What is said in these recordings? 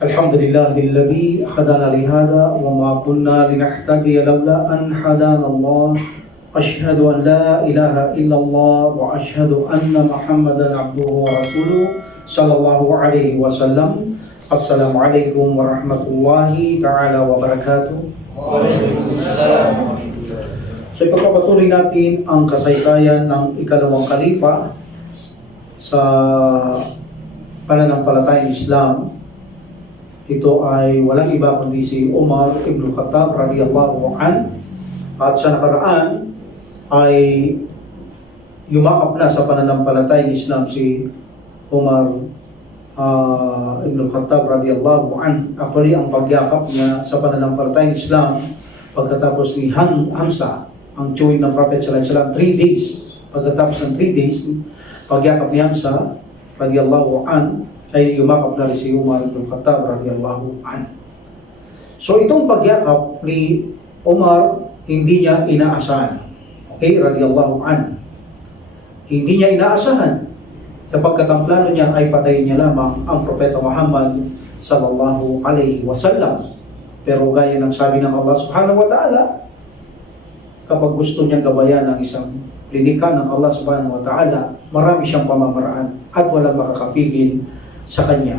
Alhamdulillahilladzi hadana lihada wa ma kunna linahtadiya laula an hadana Allah. Asyhadu an la ilaha illallah wa asyhadu anna Muhammadan abduhu wa rasuluh sallallahu alaihi wasallam. Assalamualaikum warahmatullahi ta'ala wabarakatuh. Waalaikumsalam. So ipagpapatuloy natin ang kasaysayan ng ikalawang kalifa sa pananampalatayang Islam. Ito ay walang iba kundi si Umar ibn Khattab radiyallahu an. At sa nakaraan ay yumakap na sa pananampalatayang Islam si Umar ibn Khattab radiyallahu an. Actually, ang pagyakap niya sa pananampalatayang Islam pagkatapos ni Hamza, ang tiyuhin ng Prophet sallallahu alaihi wasallam, 3 days. Pagkatapos ng 3 days, pagyakap ni Hamza radiyallahu an, ay yumakap na rin si Umar ibn Khattab radiyallahu an. So itong pagyakap ni Umar, hindi niya inaasahan. Okay, radiyallahu an. Hindi niya inaasahan. Kapag ang plano niya ay patayin niya lamang ang Propeta Muhammad sallallahu alaihi wasallam. Pero gaya ng sabi ng Allah subhanahu wa ta'ala, kapag gusto niyang gabayan ng isang linika ng Allah subhanahu wa ta'ala, marami siyang pamamaraan at walang makakapigil sa kanya.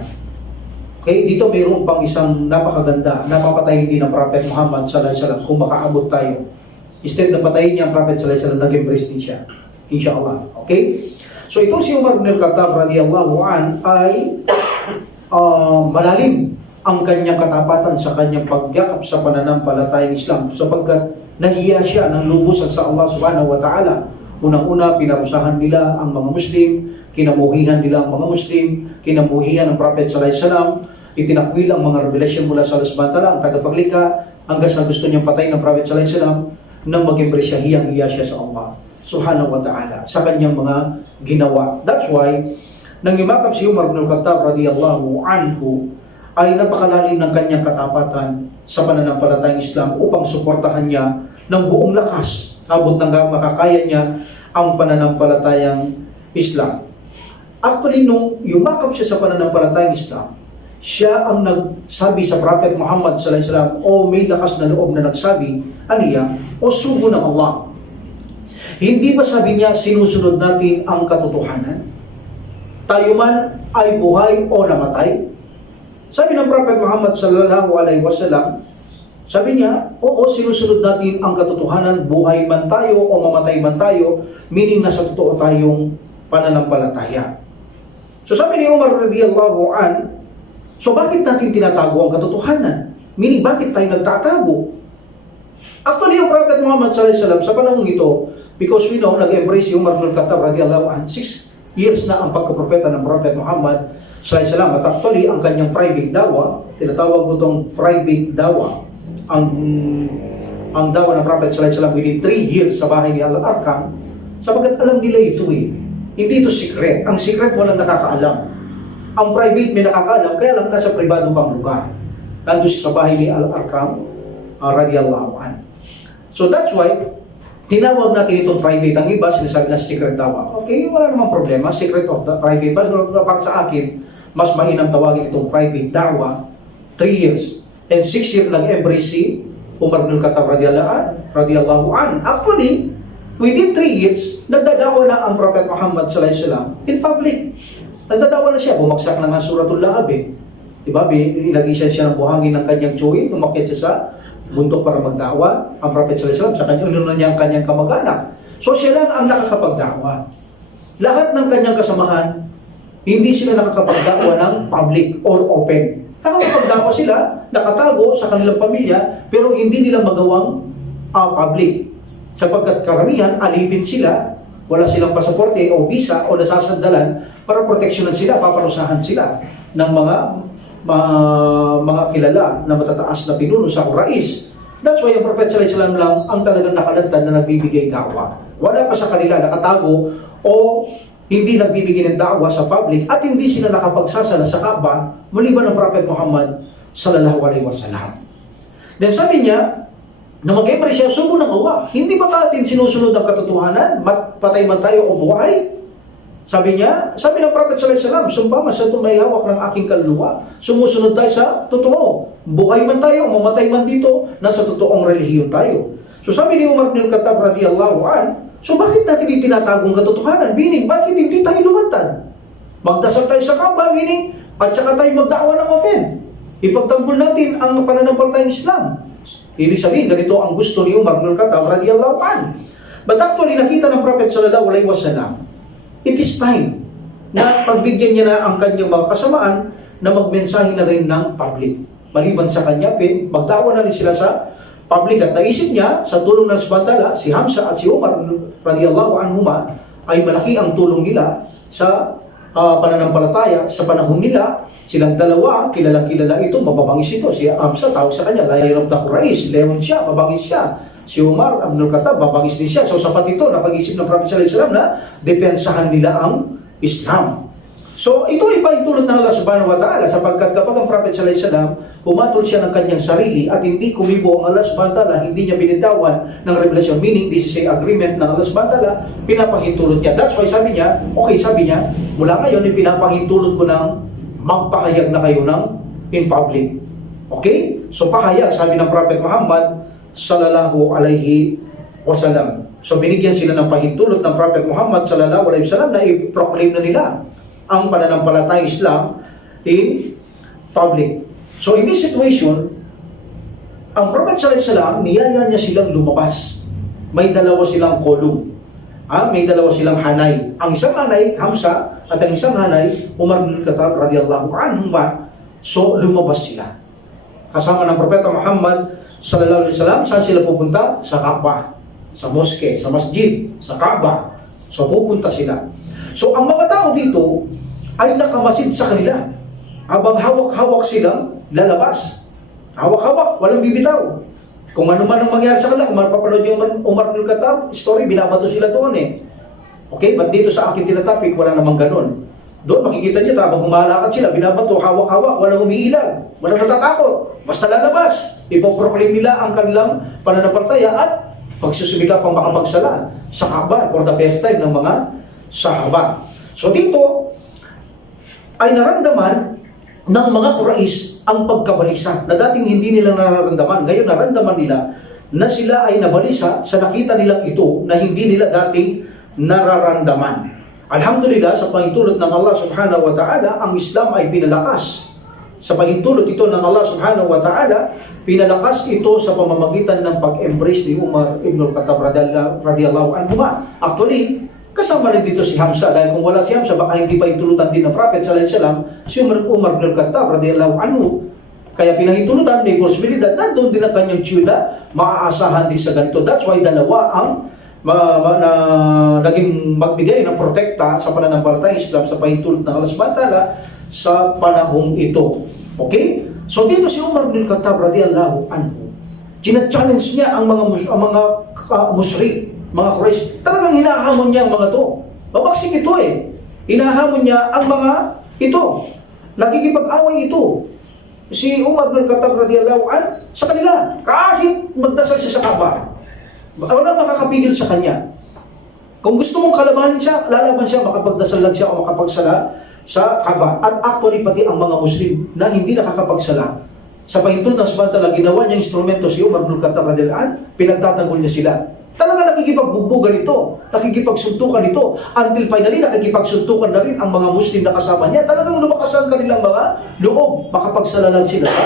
Okay, dito mayroon pang isang napakaganda, napapatayin din ng Prophet Muhammad sallallahu alaihi wasallam kung makaabot tayo. Instead na patayin niya ang Prophet sallallahu alaihi wasallam, nag-embrace din siya. Inshallah. Okay? So itong si Umar ibn Khattab radiyallahu an ay malalim ang kanyang katapatan sa kanyang pagyakap sa pananampalatayang Islam sapagkat nahiya siya ng lubusan sa Allah subhanahu wa ta'ala. Unang-una, pinarusahan nila ang mga Muslim, kinamuhihan nila ang mga Muslim, kinamuhihan ng Prophet sallallahu alaihi wasallam, itinakwil ang mga revelasyon mula sa Allah subhanahu wa ta'ala, ang tagapaglikha, hanggang sa gusto niyang patayin ng Prophet sallallahu alaihi wasallam nang mag-embrace siya, hiyang-hiya siya sa Allah subhanahu wa ta'ala sa kanyang mga ginawa. That's why, nang yumakap si Umar ibn Khattab radiyallahu anhu, ay napakalalim ng kanyang katapatan sa pananampalatayang Islam upang suportahan niya ng buong lakas, abot ng makakaya niya ang pananampalatayang Islam. Actually, nung yumakap siya sa pananampalatayang Islam, siya ang nagsabi sa Prophet Muhammad sallallahu alaihi wasallam, o may lakas na loob na nagsabi, aniya, o sugo ng Allah. Hindi ba sabi niya, sinusunod natin ang katotohanan? Tayo man ay buhay o namatay? Sabi ng Prophet Muhammad sallallahu alaihi wasallam, sabi niya, oo, sinusunod natin ang katotohanan, buhay man tayo o mamatay man tayo, meaning nasa totoo tayong pananampalataya. So sabi ni Umar radiyallahu an, so bakit natin tinatago ang katotohanan? Meaning, bakit tayo nagtatago? Actually, yung Prophet Muhammad sallallahu alaihi wasallam sa panahon ito, because we know, nag-embrace si Umar ibn Khattab radiyallahu an, 6 years na ang pagkapropeta ng Prophet Muhammad sallallahu alaihi wasallam. At actually, ang kanyang private dawa, tinatawag mo itong private dawa, ang dawa ng Prophet sallallahu alaihi wasallam within 3 years sa bahay ni Al-Arqam, sapagat alam nila ito eh. Hindi ito secret. Ang secret walang nakakaalam. Ang private may nakakaalam, kaya lang nasa pribado kang lugar. Nandun siya sa bahay ni Al-Arqam radiyallahu an. So that's why, tinawag natin itong private. Ang iba, sinasabi na secret dawa. Okay, wala namang problema. Secret of the private. Pero para sa akin, mas mainam tawagin itong private dawa. 3 years. And 6 years nag-embrace si Umar ibn Khattab radiyallahu an. Actually, within 3 years, nagdadawa na ang Prophet Muhammad sallallahu alaihi wasallam in public. Nagdadawa na siya. Bumagsak na nga suratul Lahab eh. Diba? Ilagay siya ng buhangin ng kanyang tsuwi. Umakyat siya sa bundok para magdawa. Ang Prophet sallallahu alaihi wasallam sa kanya, inuna niya ang kanyang kamag-anak. So siya lang ang nakakapagdawa. Lahat ng kanyang kasamahan, hindi sila nakakapagdawa ng public or open. Nakakapagdawa sila, nakatago sa kanilang pamilya, pero hindi nila magawang public. Sapagkat karamihan, alipin sila, wala silang pasaporte o visa o nasasandalan para proteksyonan sila, paparusahan sila ng mga kilala na matataas na pinuno sa Quraysh. That's why ang Prophet sallallahu alaihi wasallam lang ang talagang nakalantad na nagbibigay da'wa. Wala pa sa kanila nakatago o hindi nagbibigay ng da'wa sa public at hindi sila nakapagsasala sa Kaaba maliban ng Prophet Muhammad sallallahu alaihi wasallam. Then sabi niya, na mag-embrace siya, sugo ng Allah. Hindi ba natin sinusunod ang katotohanan? Patay man tayo o buhay? Sabi ng Prophet sallallahu alaihi wasallam, sumpama sa may hawak ng aking kaluluwa, sumusunod tayo sa totoo. Buhay man tayo, mamatay man dito, nasa totoong relihiyon tayo. So sabi ni Umar bin Khattab radiyallahu an, so bakit natin itinatagong katotohanan? Meaning, bakit hindi tayo lumantad? Magdasal tayo sa Kaaba, meaning, at saka tayo magdaawa ng offend. Ipagtanggol natin ang pananampalatayang Islam. Ibig sabihin, ganito ang gusto ni Umar bin Khattab radiyallahu an. But actually, nakita ng Prophet sallallahu alaihi wasallam, it is time na pagbigyan niya na ang kanyang mga kasamaan na magmensahe na rin ng public. Maliban sa kanya, magdaawa na rin sila sa public at naisip niya sa tulong ng Subhanahu si Hamza at si Umar radiyallahu anhuma ay malaki ang tulong nila sa pananampalataya sa panahon nila. Silang dalawa, kilala ito, mababangis ito. Si Hamza, tawag sa kanya, Lion of the Quraysh, leon siya, mabangis siya. Si Umar Ibn Khattab, babangis din siya. So sapat ito, napag-isip ng Prophet sallallahu alaihi wasallam na depensahan nila ang Islam. So ito ay paitulot ng Allah subhanahu wa ta'ala sapagkat kapag ang Prophet sallallahu alaihi wasallam pumatol siya ng kanyang sarili at hindi kumibo ang Allah subhanahu wa ta'ala, hindi niya binitawan ng revelasyon, meaning this is a agreement ng Allah subhanahu wa ta'ala, pinapahintulot niya. That's why sabi niya, mula ngayon, pinapahintulot ko ng magpahayag na kayo ng in public. Okay? So pahayag, sabi ng Prophet Muhammad sallallahu alaihi wasallam. So binigyan sila ng pahintulot ng Prophet Muhammad sallallahu alaihi wasallam na i-proclaim na nila ang pananampalatayang Islam in public. So in this situation, ang Prophet sallallahu alaihi wasallam, niyaya niya silang lumabas. May dalawa silang kolum. May dalawa silang hanay. Ang isang hanay, Hamza, at ang isang hanay, Umar bin Khattab radiyallahu anhu. So lumabas sila. Kasama ng Propeta Muhammad sallallahu alaihi wasallam, saan sila pupunta? Sa Kaaba, sa moske, sa masjid, sa Kaaba. So pupunta sila. So ang mga tao dito ay nakamasid sa kanila. Habang hawak-hawak silang lalabas. Hawak-hawak, walang bibitaw. Kung ano man ang mangyari sa kanila, kung mapapanood yung Umar bin Khattab story, binabato sila doon eh. Okay, but dito sa akin tinatapik, wala namang ganun. Doon makikita niyo, habang humalakad sila, binabato, hawak-hawak, walang umiilag, walang natatakot. Basta lalabas, ipoproclaim nila ang kanilang pananampalataya at pagsusumikap ang makapagsala sa Kaaba for the first time ng mga sahaba. So dito ay naramdaman ng mga Quraysh ang pagkabalisa na dating hindi nila nararamdaman. Ngayon naramdaman nila na sila ay nabalisa sa nakita nilang ito na hindi nila dating nararamdaman. Alhamdulillah, sa pahintulot ng Allah subhanahu wa ta'ala, ang Islam ay pinalakas. Sa pahintulot ito ng Allah subhanahu wa ta'ala, pinalakas ito sa pamamagitan ng pag-embrace ni Umar Ibn Khattab radiyallahu anhu. Actually, kasama rin dito si Hamza, dahil kung wala si Hamza, baka hindi pa intulutan din ng Prophet sallallahu alaihi wasallam si Umar Ibn Khattab radiyallahu anhu. Kaya pinahintulutan, may posibilidad, nandun din ang kanyang tiyula, maaasahan din sa ganito. That's why dalawa ang naging magbigay ng protekta sa pananampalatayang Islam sa pahintulot ng Allah subhanahu wa ta'ala sa panahong ito. Okay? So dito si Umar bin Khattab radiyallahu anhu, challenge niya ang mga musyrik, mga Quraysh. Talagang hinahamon niya ang mga to. Babaksik ito eh. Hinahamon niya ang mga ito. Nagkikipag-away ito. Si Umar bin Khattab radiyallahu anhu sa kanila, kahit magdasal siya sa Kaaba, wala makakapigil sa kanya. Kung gusto mong kalabanin siya, lalaban siya, makapagdasal lang siya o makapagsala sa Kaaba. At actually pati ang mga Muslim na hindi nakakapagsala, sa pahintulot ng subhanahu wa ta'ala, ginawa niya instrumento si Umar bin Khattab radiyallahu anhu, pinagtatanggol niya sila. Talaga nakikipagbubugan ito, nakikipagsuntukan ito, until finally nakikipagsuntukan na rin ang mga Muslim na kasama niya. Talagang lumakas ang kanilang mga loob, makapagsala lang sila sa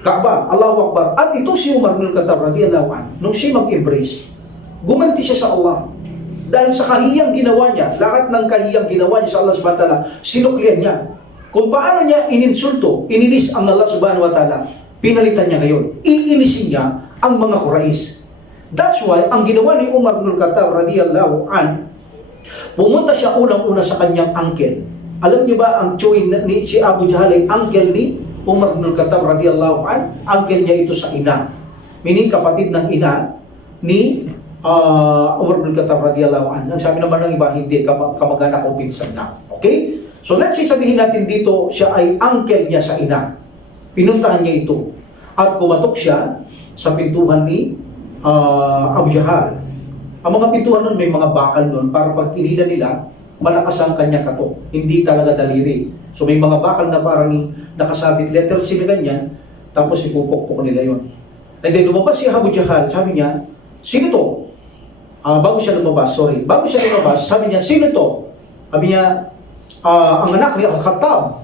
Kaaba. Allahu Akbar. At ito si Umar bin Khattab radiyallahu anhu, nung siya mag-embrace, gumanti siya sa Allah. Dahil sa kahiyang ginawa niya, lahat ng kahiyang ginawa niya sa Allah subhanahu wa ta'ala, sinuklian niya. Kung paano niya ininsulto, ininis ang Allah subhanahu wa ta'ala, pinalitan niya ngayon. Iinisin niya ang mga Quraysh. That's why, ang ginawa ni Umar bin Khattab radiyallahu anhu, pumunta siya unang-una sa kanyang uncle. Alam niyo ba, ang chewin ni si Abu Jahal ay uncle ni Umar bin Khattab radiyallahu anhu? Uncle niya ito sa ina. Meaning kapatid ng ina ni Umar bin Khattab radiyallahu anhu. Ang sabi naman ng iba, hindi, kamag-anak o pinsan na. Okay? So let's say sabihin natin dito, siya ay uncle niya sa ina. Pinuntahan niya ito. At kumatok siya sa pintuhan ni Abu Jahal. Ang mga pintuhan nun, may mga bakal nun para pag kinila nila, malakas ang kanya kato, hindi talaga daliri. So may mga bakal na parang nakasabit letters sila ganyan, tapos ipupukpok nila yon. And then lumabas si Abu Jahal, sabi niya, sino to? Bago siya lumabas, sabi niya, sino to? Sabi niya, ang anak ni Al-Khattab.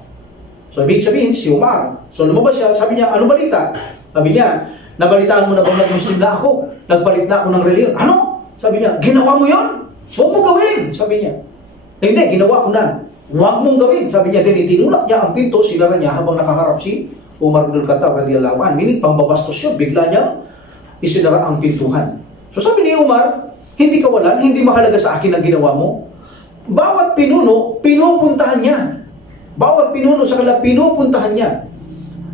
So ibig sabihin, si Umar. So lumabas siya, sabi niya, ano balita? Sabi niya, nabalitaan mo na bang nag-Muslim na ako? Nagpalit na ako ng reliyon. Ano? Sabi niya, ginawa mo yon? Huwag mong gawin, sabi niya. Hindi, ginawa ko na. Huwag mong gawin, sabi niya. Then itinulak niya ang pinto, sinara niya habang nakaharap si Umar bin Khattab radiyallahu anhu. Meaning, pambabastos yun. Bigla niya isinara ang pintuhan. So sabi ni Umar, hindi kawalan, hindi mahalaga sa akin ang ginawa mo. Bawat pinuno, pinupuntahan niya. Bawat pinuno sa kanila, pinupuntahan niya.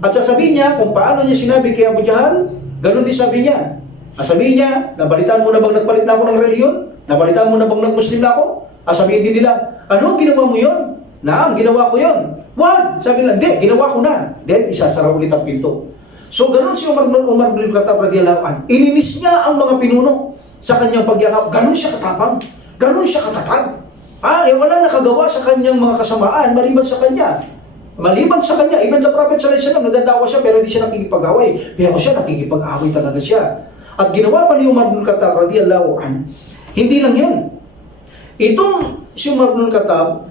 At sasabihin niya kung paano niya sinabi kay Abu Jahal, ganun din sabi niya. Sabihin niya, nabalitaan mo na bang nagpalit na ako ng reliyon? Nabalitaan mo na bang nag-Muslim na ako? Sabihin din nila, ano, ginawa mo yun? Naam, ginawa ko yun. Wag! Sabi nila, hindi, ginawa ko na. Then, isasara ulit ang pinto. So, ganun si Umar bin Khattab radiyallahu anhu. Ininis niya ang mga pinuno sa kanyang pagyakap. Ganun siya katapang. Ganun siya katatag. Wala nakagawa sa kanyang mga kasamaan maliban sa kanya. Maliban sa kanya, even the Prophet sallallahu alaihi wasallam, nadadawa siya pero hindi siya nakikipag-away. Pero siya, nakikipag-away talaga siya. At ginawa pa ni Umar bin Khattab radiyallahu anhu, hindi lang yun. Itong si Umar bin Khattab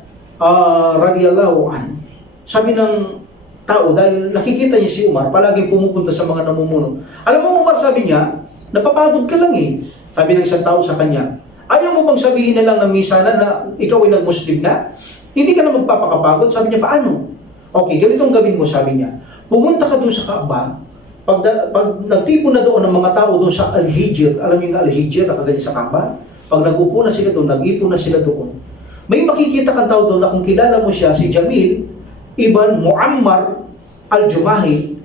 radiyallahu anhu, sabi ng tao, dahil nakikita niya si Umar, palaging pumupunta sa mga namumuno. Alam mo, Umar, sabi niya, napapagod ka lang eh. Sabi ng isang tao sa kanya, ayaw mo bang sabihin na lang ng misanan na ikaw ay nag-Muslim na? Hindi ka na magpapakapagod? Sabi niya, paano? Okay, ganitong gawin mo, sabi niya. Pumunta ka doon sa Kaaba. Pag nagtipon na doon ng mga tao doon sa Al-Hijr, alam niyo yung Al-Hijr, nakaganyan sa Kaaba? Pag nag-upo na sila doon, nag-ipon na sila doon, may makikita kang tao doon na kung kilala mo siya, si Jamil Ibn Muammar Al-Jumahi,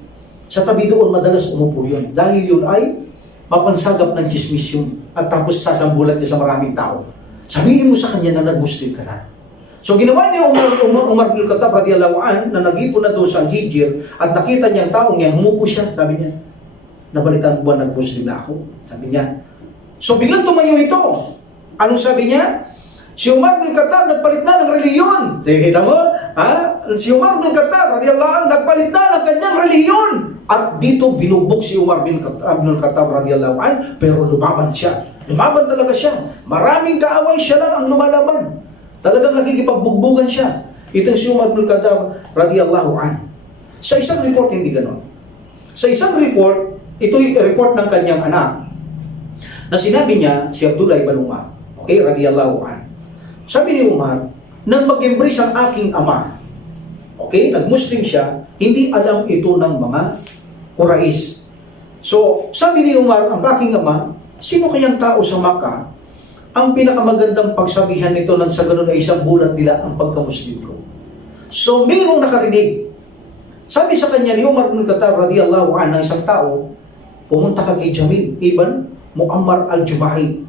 sa tabi doon madalas umupo yun. Dahil yun ay mapansagap ng chismis yun. At tapos sasambulat niya sa maraming tao. Sabihin mo sa kanya na nag-Muslim ka na. So ginawa niya Umar bin Khattab radiyallahu anhu na nag-ipon na doon sa Hijr at nakita niya ang taong yan, humupo siya. Sabi niya, nabalitaan mo ba nag-Muslim na ako? Sabi niya. So biglang tumayo ito. Anong sabi niya? Si Umar bin Khattab nagpalit na ng reliyon. Sige, kita mo? Si Umar bin Khattab radiyallahu anhu nagpalit na ng kanyang reliyon. At dito binubog si Umar bin Khattab radiyallahu anhu, pero lumaban siya. Lumaban talaga siya. Maraming kaaway, siya lang ang lumalaban. Talagang nakikipagbugbuggan siya. Itong si Umar bin Khattab radiyallahu anhu. Sa isang report, hindi ganon. Sa isang report, ito'y report ng kanyang anak, na sinabi niya, si Abdullah ibn Umar, okay, radiyallahu anhu. Sabi ni Umar, nang mag-embrace ang aking ama, okay, nag-Muslim siya, hindi alam ito ng mga Quraysh. So, sabi ni Umar, ang aking ama, sino kayang tao sa Makkah ang pinakamagandang pagsabihan nito nang sa ganun ay isang bulat nila ang pagka-Muslim ko? So, mayroong nakarinig. Sabi sa kanya ni Umar bin Khattab radiyallahu anhu ng isang tao, pumunta ka kay Jamil Ibn Muammar Al-Jumahi.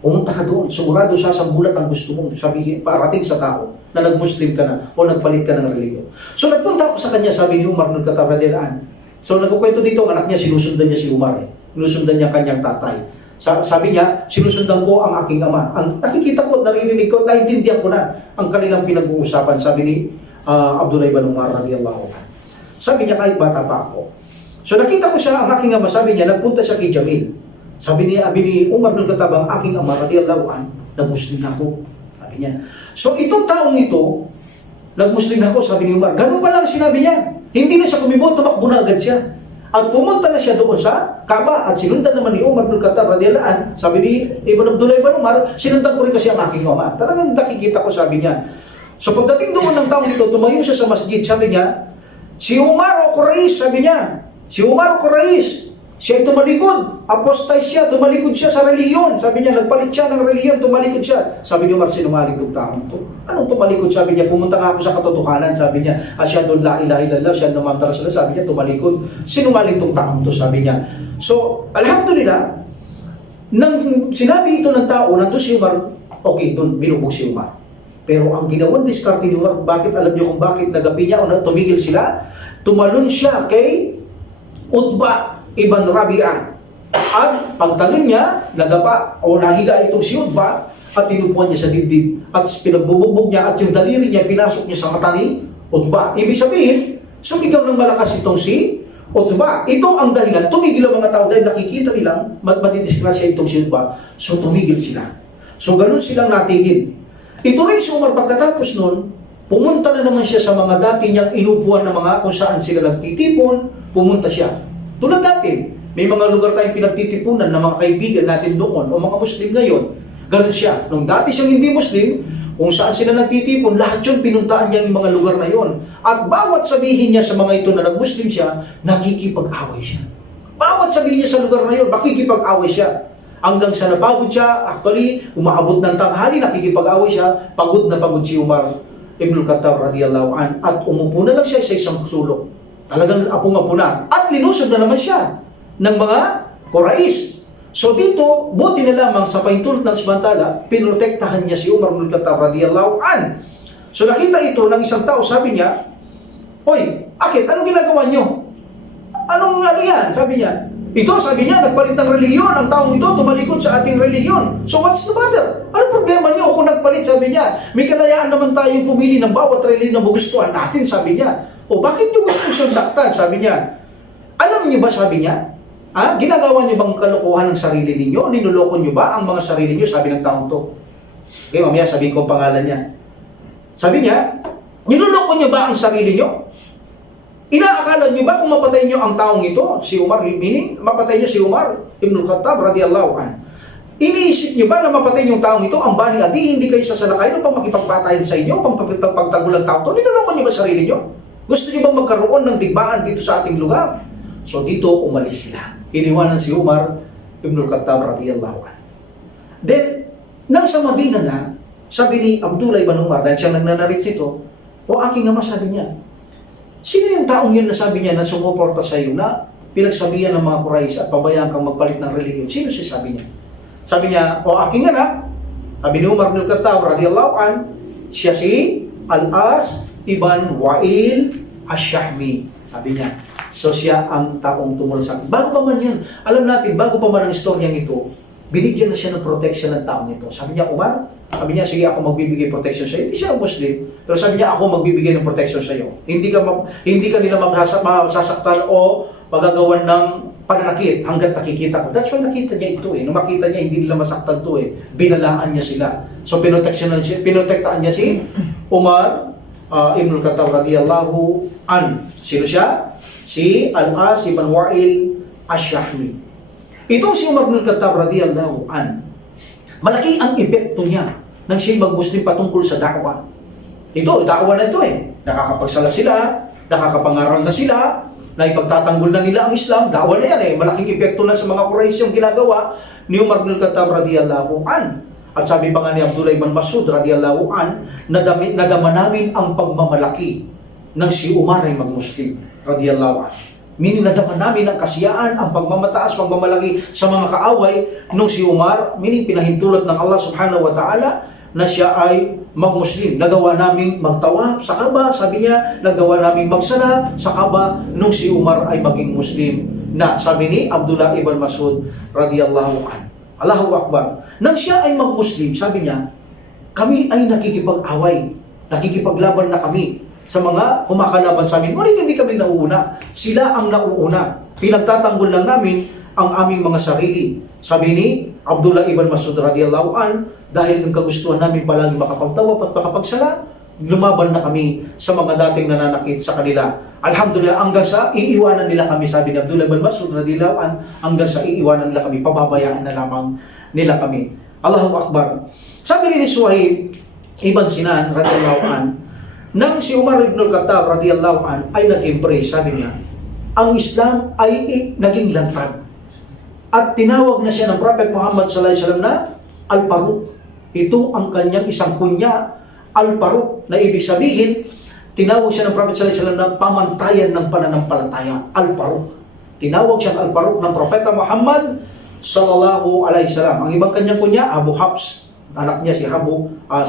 Pumunta ka doon, sigurado sasambulat ang gusto mong sabihin, parating sa tao na nag-Muslim ka na o nagpalit ka ng religion. So nagpunta ako sa kanya, sabi ni Umar bin Khattab radiyallahu anhu. So nagkukwento dito, ang anak niya, sinusundan niya si Umar. Sinusundan niya kanyang tatay. Sabi niya, sinusundan ko ang aking ama. Ang nakikita ko, naririnig ko, naintindihan ko na ang kanilang pinag-uusapan, sabi ni Abdullah ibn Umar radiyallahu anhu. Sabi niya, kahit bata pa ako. So nakita ko siya, ang aking ama, sabi niya, nagpunta siya kay Jamil. Sabi ni Umar bin Khattab, ang aking ama radiyallahu anhu, nag-Muslim na ako. Sabi niya. So itong taong ito, nag-Muslim na ako, sabi ni Umar. Ganun pa lang sinabi niya. Hindi na siya kumibot, tumakbo na agad siya. At pumunta na siya doon sa Kaaba at sinundan naman ni Umar bin Khattab radiyallahu anhu. Sabi ni Ibn Abdullah ibn Umar, sinundan ko rin kasi ang aking ama. Talagang nakikita ko, sabi niya. So pagdating doon ng taong ito, tumayo siya sa masjid, sabi niya, si Umar o Quraysh, sabi niya, si Umar o Quraysh, siya ay tumalikod, apostize siya, tumalikod siya sa reliyon. Sabi niya, nagpalit siya ng reliyon, tumalikod siya. Sabi ni Umar, sinungaling itong taong ito. Anong tumalikod? Sabi niya, pumunta nga ako sa katotohanan. Sabi niya, asyhadu la ilaha illallah, asyhadu anna muhammadar rasulullah. Sabi niya, tumalikod. Sinungaling itong taong ito, sabi niya. So, alhamdulillah, nang sinabi ito ng tao, nandun si Umar, okay, doon, binubog si Umar. Pero ang ginawang diskarte ni Umar, bakit, alam niyo kung bakit nagapi niya o tumigil sila? Tumalon siya kay Utbah Ibn Rabi'ah. At pagtalon niya, nadapa o nahiga itong si Utbah, at tinupuan niya sa dibdib at pinagbubog niya at yung daliri niya pinasok niya sa mata ni Utbah. Ibig sabihin, sumigaw ng malakas itong si Utbah. Ito ang dahilan, tumigil ang mga tao dahil nakikita nilang matidisgrasya itong si Utbah. So tumigil sila. So ganun silang natigil. Ito rin si Umar pagkatapos nun, pumunta na naman siya sa mga dati niyang inupuan na mga kung saan sila nagtitipon, pumunta siya. Tulad natin, may mga lugar tayong pinagtitipunan ng mga kaibigan natin doon o mga Muslim ngayon. Ganun siya. Nung dati siyang hindi Muslim, kung saan sila nagtitipon, lahat yun pinuntaan niya yung mga lugar na yon. At bawat sabihin niya sa mga ito na nag-Muslim siya, nakikipag-away siya. Bawat sabihin niya sa lugar na yon, nakikipag-away siya. Hanggang sa napagod siya, actually, umaabot ng tanghali, nakikipag-away siya, pagod na pagod si Umar Ibn al-Khattab radiyallahu an, at umupo na lang siya sa isang sulok. Talagang apong-apo na. At linusog na naman siya ng mga Quraysh. So dito, buti na lamang sa paintulot ng samantala, pinrotektahan niya si Umar ibn al-Khattab radiyallahu an. So nakita ito ng isang tao, sabi niya, "Hoy, akit, anong ginagawa niyo? Ano yan?" Sabi niya. Ito, sabi niya, nagpalit ng reliyon. Ang taong ito, tumalikod sa ating reliyon. So what's the matter? Ano problema niyo kung nagpalit? Sabi niya. May kalayaan naman tayong pumili ng bawat reliyon na magustuhan natin, sabi niya. O bakit niyo gusto siyang saktan? Sabi niya. Alam niyo ba, sabi niya, ginagawa niyo bang kalokohan ng sarili ninyo? Ninuloko niyo ba ang mga sarili niyo? Sabi ng taong to. Okay, mamaya sabihin ko ang pangalan niya. Sabi niya, niloloko niyo ba ang sarili niyo? Inaakala niyo ba kung mapatay niyo ang taong ito, si Umar, meaning mapatay niyo si Umar Ibn al-Khattab radiyallahu an. Iniisip niyo ba na mapatay niyo ang taong ito, ang bani adi, hindi kayo sasalakay upang makipagpatayan sa inyo, upang pagtagulang tao to? Niloloko niyo ba sarili niyo? Gusto niyo bang magkaroon ng digmaan dito sa ating lugar? So dito umalis sila. Iniwanan si Umar Ibn al-Khattab radiyallahu an. Then, nang sa Madina na, sabi ni Abdullah ibn Umar, dahil siyang nagnanarits ito, o aking ama, sabi niya, sino yung taong yun na sabi niya na sumuporta sa iyo na pinagsabihan ng mga Quraysh at pabayaan kang magpalit ng reliyon? Sino siya, sabi niya? Sabi niya, o aking anak, sabi ni Umar ibn al-Khattab radiyallahu an, siya si Al-As ibn Wa'il Ash-Shahmi. Sabi niya, so siya ang taong tumulong. Bago pa man yan, alam natin, bago pa man ang istoryang ito, binigyan na siya ng protection ng taong ito. Sabi niya, Umar, sabi niya, sige, ako magbibigay protection sa iyo. Hindi siya Muslim, pero sabi niya, ako magbibigay ng protection sa iyo. Hindi ka nila masasaktan o magagawan ng pananakit hanggat nakikita ko. That's why nakita niya ito Nung makita niya, hindi nila masaktan ito Binalaan niya sila. So pinotektaan niya si Umar Ibn al-Khattab radiyallahu an. Sino siya? Si Al-As ibn Wa'il Ash-Shahmi. Itong si Umar ibn al-Khattab radiyallahu an, malaki ang epekto niya nang siya mag-Muslim patungkol sa da'wah. Ito, da'wah na ito Nakakapagsala sila, nakakapangaral na sila, naipagtatanggol na nila ang Islam, da'wah na yan Malaking epekto na sa mga Quraysh yung ginagawa ni Umar ibn al-Khattab radiyallahu an. At sabi pa nga ni Abdullah ibn Mas'ud radiyallahu an, nadama namin ang pagmamalaki ng si Umar ay mag-Muslim radiyallahu an. Meaning nadama namin ang kasiyaan, ang pagmamataas, pagmamalaki sa mga kaaway nung si Umar, meaning pinahintulot ng Allah subhanahu wa ta'ala na siya ay mag-Muslim. Nagawa namin magtawaf sa Kaaba, sabi niya, nagawa namin magsala sa Kaaba nung si Umar ay maging Muslim na, sabi ni Abdullah ibn Mas'ud radiyallahu an. Allahu Akbar. Nang siya ay mag-Muslim, sabi niya, kami ay nakikipag-away, nakikipaglaban na kami sa mga kumakalaban sa amin. Ngunit hindi kami nauuna. Sila ang nauuna. Pinagtatanggol lang namin ang aming mga sarili. Sabi ni Abdullah ibn Mas'ud radiyallahu an, dahil ang kagustuhan namin palagi makapagtawap at makapagsala, lumaban na kami sa mga dating nananakit sa kanila. Alhamdulillah, hanggang sa iiwanan nila kami, sabi ni Abdullah ibn Mas'ud radiyallahu an, hanggang sa iiwanan nila kami, pababayaan na lamang nila kami. Allahu Akbar. Sabi ni Suhaib ibn Sinan radiyallahu an, nang si Umar ibn al-Khattab radiyallahu an ay nag-embrace, sabi niya, ang Islam ay naging lantad. At tinawag na siya ng Prophet Muhammad sallallahu alaihi wasallam na Al-Faruq. Ito ang kanyang isang kunya, Al-Faruq, na ibig sabihin, tinawag siya ng Prophet sallallahu alaihi wasallam na pamantayan ng pananampalataya, Al-Faruq. Tinawag siya Al-Faruq ng Propeta Muhammad sallallahu alaihi wasallam. Ang ibang kanyang kunya, Abu Hafs. Anak niya si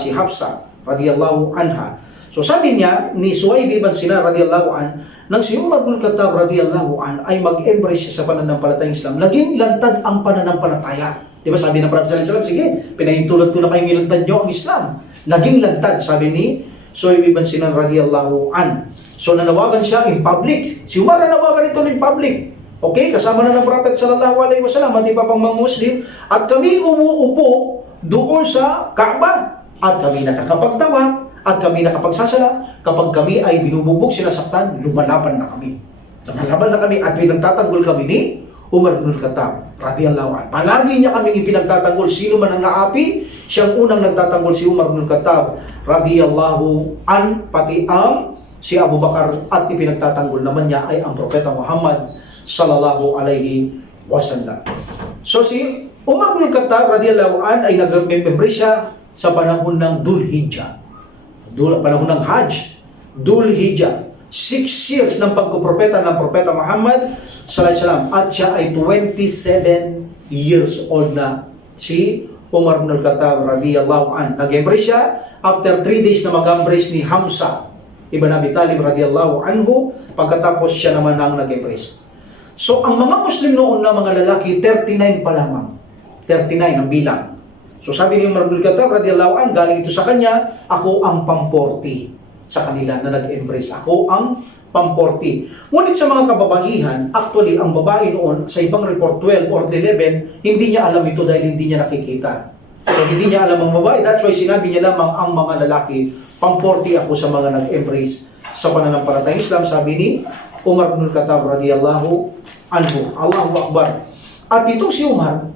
Hafsa radiyallahu anha. So sabi niya ni Suhaib ibn Sinan radiyallahu an, nang si Umar ibn al-Khattab radiyallahu an ay mag-embrace siya sa pananampalatayang Islam, naging lantad ang pananampalataya. Di ba sabi ng Prophet sallallahu alaihi wasallam, sige, pinahintulot ko na kayong ilantad nyo ang Islam. Naging lantad, sabi ni Suhaib ibn Sinan radiyallahu an. So nanawagan siya in public. Si Umar nanawagan ito in public. Okay, kasama na ng Prophet sallallahu alaihi wasallam at iba pang mga Muslim, at kami umuupo doon sa Kaaba at kami nakakapagtawa at kami nakapagsasala. Kapag kami ay binububog, sinasaktan, lumalaban na kami. Lumalaban na kami at pinagtatanggol kami ni Umar ibn Khattab radiyallahu anhu. Palagi niya kaming ipinagtatanggol. Sino man ang naapi, siyang unang nagtatanggol si Umar ibn Khattab radiyallahu an, pati ang si Abu Bakar, at ipinagtatanggol naman niya ay ang Propeta Muhammad sallallahu alaihi wasallam. So si Umar ibn Khattab radiyallahu an ay nag-member siya sa panahon ng Dhul Hijjah. Panahon ng Hajj, Dhul Hijjah. 6 years ng pagkupropeta ng Propeta Muhammad sallallahu alaihi wasallam, at siya ay 27 years old na si Umar ibn Khattab radiyallahu an. Nag-embrace siya after 3 days na mag-embrace ni Hamza ibn Abi Talib radiyallahu anhu. Pagkatapos siya naman ang nag-embrace. So ang mga Muslim noon na mga lalaki, 39 pa lamang. 39 ang bilang. So sabi ni Umar ibn Khattab radiyallahu an, galing ito sa kanya, ako ang pang-40 sa kanila na nag-embrace. Ako ang pang-40. Ngunit sa mga kababaihan, actually ang babae noon, sa ibang report 12 or 11, hindi niya alam ito dahil hindi niya nakikita. So hindi niya alam ang babae. That's why sinabi niya lamang ang mga lalaki, pang-40 ako sa mga nag-embrace sa pananampalatayang Islam, sabi ni Umar ibn Khattab radiyallahu anhu. Allahu Akbar. At itong si Umar,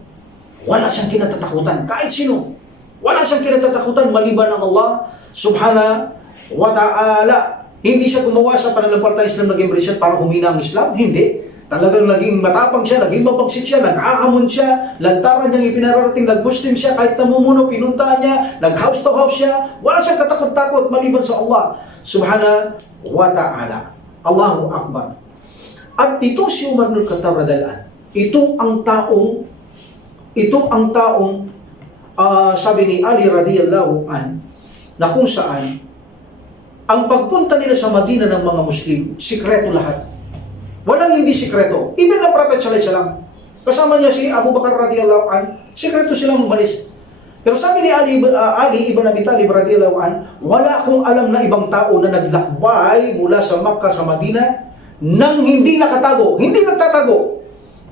wala siyang kinatatakutan. Kahit sino. Wala siyang kinatatakutan maliban ang Allah subhanahu wa ta'ala. Hindi siya gumawa sa pananampalatayang Islam, nag-embrace siya para humina ang Islam. Hindi. Talagang naging matapang siya, naging mapagsit siya, nag-ahamon siya, lantaran niyang ipinararating, nag-Muslim siya, kahit namumuno, pinunta niya, nag-house to house siya. Wala siyang katakot-takot maliban sa Allah subhanahu wa ta'ala. Allahu Akbar. At ito si Umar ibn Khattab radhiyallahu anhu, ito ang taong sabi ni Ali radhiyallahu anhu, na kung saan ang pagpunta nila sa Madina ng mga Muslim, sikreto lahat. Walang hindi sikreto. Even na Prophet sallallahu alaihi wasallam, kasama niya si Abu Bakar radhiyallahu anhu, sikreto silang umalis. Pero sabi ni Ali ibn Abi Talib radhiyallahu anhu, wala akong alam na ibang tao na naglakbay mula sa Makkah sa Madina nang hindi nakatago, hindi nagtatago,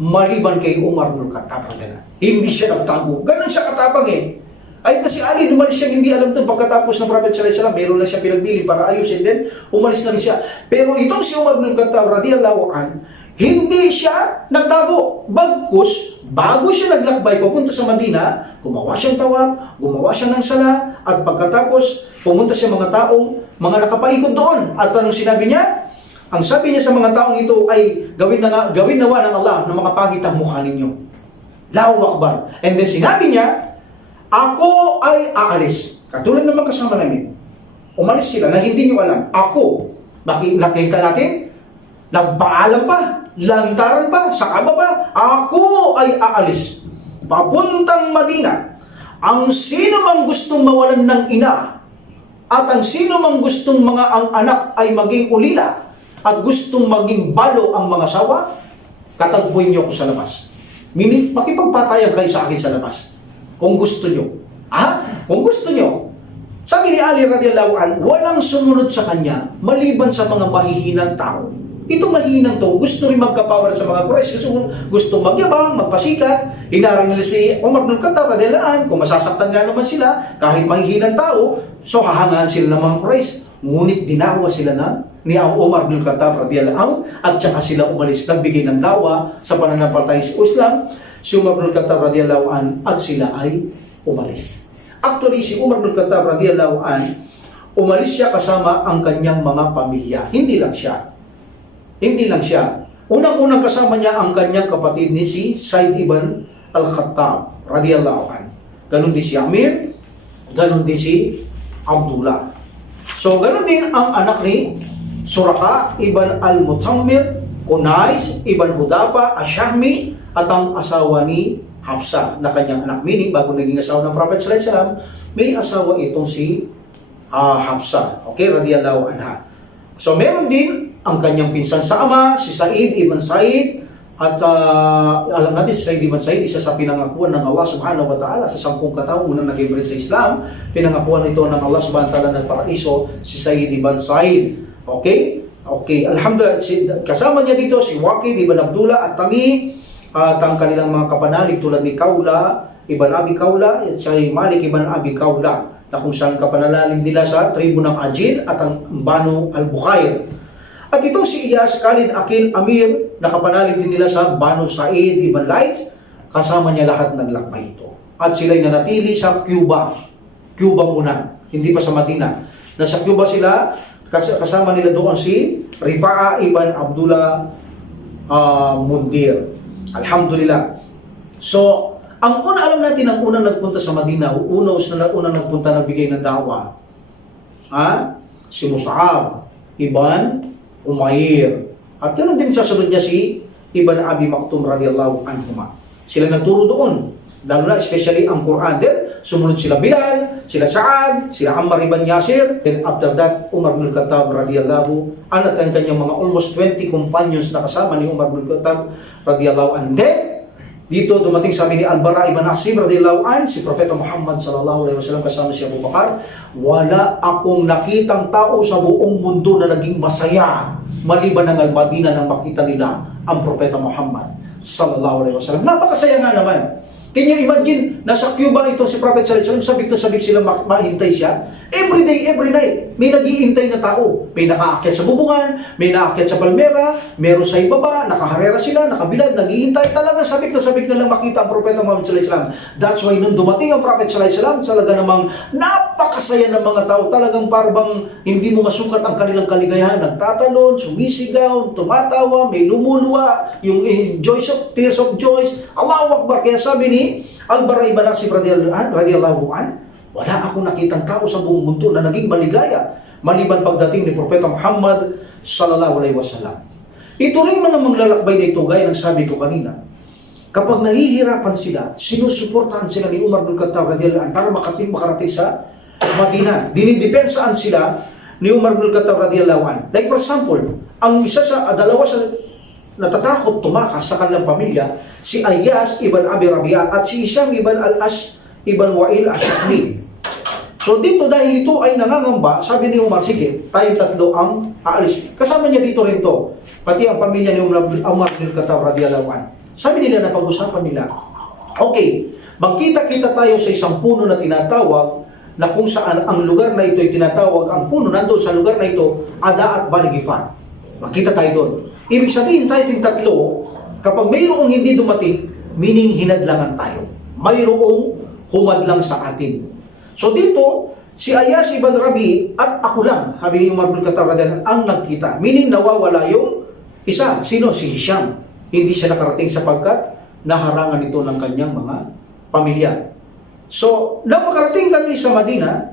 maliban kay Umar ibn Khattab radhiyallahu anhu. Hindi siya nagtago. Ganun siya katapang eh. Ay, si Ali, umalis siya, hindi alam ito. Pagkatapos ng Prophet sallallahu alaihi wasallam, meron lang siya pinagbili para ayusin din, umalis na rin siya. Pero itong si Umar ibn Khattab radhiyallahu anhu, hindi siya nagtago. Bagkus, bago siya naglakbay papunta sa Madina, gumawa siyang tawaf, gumawa siya ng sala, at pagkatapos, pumunta siya mga taong, mga nakapaikot doon. At anong sinabi niya? Ang sabi niya sa mga taong ito ay, gawin nawa ng Allah na mga pangit ang mukha ninyo. Allahu Akbar. And then sinabi niya, ako ay aalis. Katulad naman kasama namin. Umalis sila na hindi nyo alam. Ako, nakita natin, nagpaalam pa, lantaran pa, saka pa, ako ay aalis. Papuntang Madina. Ang sino mang gustong mawalan ng ina, at ang sino mang gustong ang anak ay maging ulila, at gustong maging balo ang mga sawa, katagpuin niyo ako sa labas. Meaning, makipagpatayan kayo sa akin sa labas. Kung gusto nyo. Kung gusto nyo. Sabi ni Ali radhiyallahu anhu, walang sumunod sa kanya maliban sa mga mahihinang tao. Itong mahihinang to, gusto rin magka-power sa mga Quraysh. Gusto magyabang, magpasikat. Hinarang nila si Umar ibn Khattab radhiyallahu anhu, kung masasaktan nga naman sila, kahit mahihinang tao, so hahangaan sila ng mga Quraysh. Ngunit dinawa sila ni Umar ibn Khattab radhiyallahu anhu, at saka sila umalis, nagbigay ng dawa sa pananampalataya sa Islam, si Umar ibn Khattab radhiyallahu anhu, at sila ay umalis. Actually, si Umar ibn Khattab radhiyallahu anhu, umalis siya kasama ang kanyang mga pamilya. Hindi lang siya. Unang-unang kasama niya ang kanyang kapatid ni si Zaid ibn al-Khattab radhiyallahu anhu. Ganon din si Amir, ganon din si Abdullah. So, ganon din ang anak ni Suraka ibn al-Mutammir, Unais ibn Hudaba, Ashahmi, at ang asawa ni Hafsa na kanyang anak. Meaning, bago naging asawa ng Prophet sallallahu alaihi wasallam, may asawa itong si Hafsa. Okay, radhiyallahu anha. So, meron din ang kanyang pinsan sa ama, si Sa'id ibn Sa'id, At alam natin si Sayyid ibn Said, isa sa pinangakuan ng Allah subhanahu wa ta'ala sa 10 kataong unang naging sa Islam, pinangakuan ito ng Allah subhanahu wa ta'ala ng paraiso si Sayyid ibn Said. Okay? Okay, alhamdulillah, kasama niya dito si Waqid ibn Abdullah at Tami, at ang kanilang mga kapanalig tulad ni Kaula, Ibn Abi Kaula, at si Malik ibn Abi Kaula, na kung saan kapanalalim nila sa tribu ng Ajil at ang Banu al-Bukhair. At itong si Iyas Khalid Akil Amir, nakapanalig din nila sa Banu Sa'id ibn Laith, kasama niya lahat naglakbay ito. At sila'y nanatili sa Cuba. Cuba muna, hindi pa sa Madina. Nasa Cuba sila, kasama nila doon si Rifa'a ibn Abdullah Mundir. Alhamdulillah. So, ang alam natin, ang unang nagpunta sa Madina, unang nagpunta nagbigay ng dawa, si Mus'ab ibn Umair. At ganoon din sasunod niya si Ibn Abi Maktum radiyallahu anhuma. Sila nagturo doon, lalo na especially ang Quran. Then sumunod sila Bilal, sila Sa'ad, sila Ammar ibn Yasir. Then after that, Umar bin Khattab radiyallahu anhu at ang kanyang mga almost 20 companions na kasama ni Umar bin Khattab radiyallahu anhu. Then dito dumating sa amin ni Al-Bara ibn Asim radiyallahu anhu, si Propeta Muhammad sallallahu alaihi wasallam kasama si Abu Bakar. Wala akong nakitang tao sa buong mundo na naging masaya maliban ng Al-Madina nang makita nila ang Propeta Muhammad sallallahu alaihi wasallam. Napakasaya nga naman. Can you imagine, nasa Cuba ito si Prophet sallallahu alaihi wasallam, sabik na sabik sila mahintay siya. Every day, every night, may nag-iintay na tao. May nakaakyat sa bubungan, may nakaakyat sa palmera, meron sa ibaba, nakaharera sila, nakabilad, nag-iintay. Talaga sabik na lang makita ang Propeta Muhammad sallallahu alaihi wasallam. That's why nung dumating ang Prophet sallallahu alaihi wasallam, talaga namang napakasaya ng mga tao. Talagang parang hindi mo masukat ang kanilang kaligayahan. Nagtatalon, sumisigaw, tumatawa, may lumuluwa, yung tears of joy. Allahu Akbar. Kaya sabi ni Al-Bara ibn Asim radiyallahu anhu, wala akong nakitang tao sa buong mundo na naging maligaya maliban pagdating ni Propeta Muhammad sallallahu alaihi wasallam. Ito rin mga manglalakbay na ito, gaya ng sabi ko kanina, kapag nahihirapan sila, sinusuportahan sila ni Umar bin Khattab radiyallahu anhu para makarating sa Madina. Dinidipensaan sila ni Umar bin Khattab radiyallahu anhu. Like for example, ang dalawa sa natatakot tumakas sa kanilang pamilya, si Ayas ibn Abi Rabia at si Hisham ibn al-Ash ibn Wa'il Ashmi. So dito, dahil ito ay nangangamba, sabi ni Umar, sige, tayong tatlo ang aalis. Kasama niya dito rin to, pati ang pamilya ni Umar bin Khattab radiyallahu anhu. Sabi nila na pag-usapan nila, okay, magkita-kita tayo sa isang puno na tinatawag, na kung saan ang lugar na ito ay tinatawag, ang puno nandoon sa lugar na ito, Ada at Bani Ghifar. Magkita tayo doon. Ibig sabihin tayo yung tatlo, kapag mayroong hindi dumating, meaning hinadlangan tayo. Mayroong humadlang sa atin. So dito, si Ayas ibn Rabi at ako lang, sabi ni Umar bin Khattab ang nagkita. Meaning nawawala yung isa. Sino? Si Hisham. Hindi siya nakarating sapagkat naharangan ito ng kanyang mga pamilya. So, nang makarating kami sa Madina,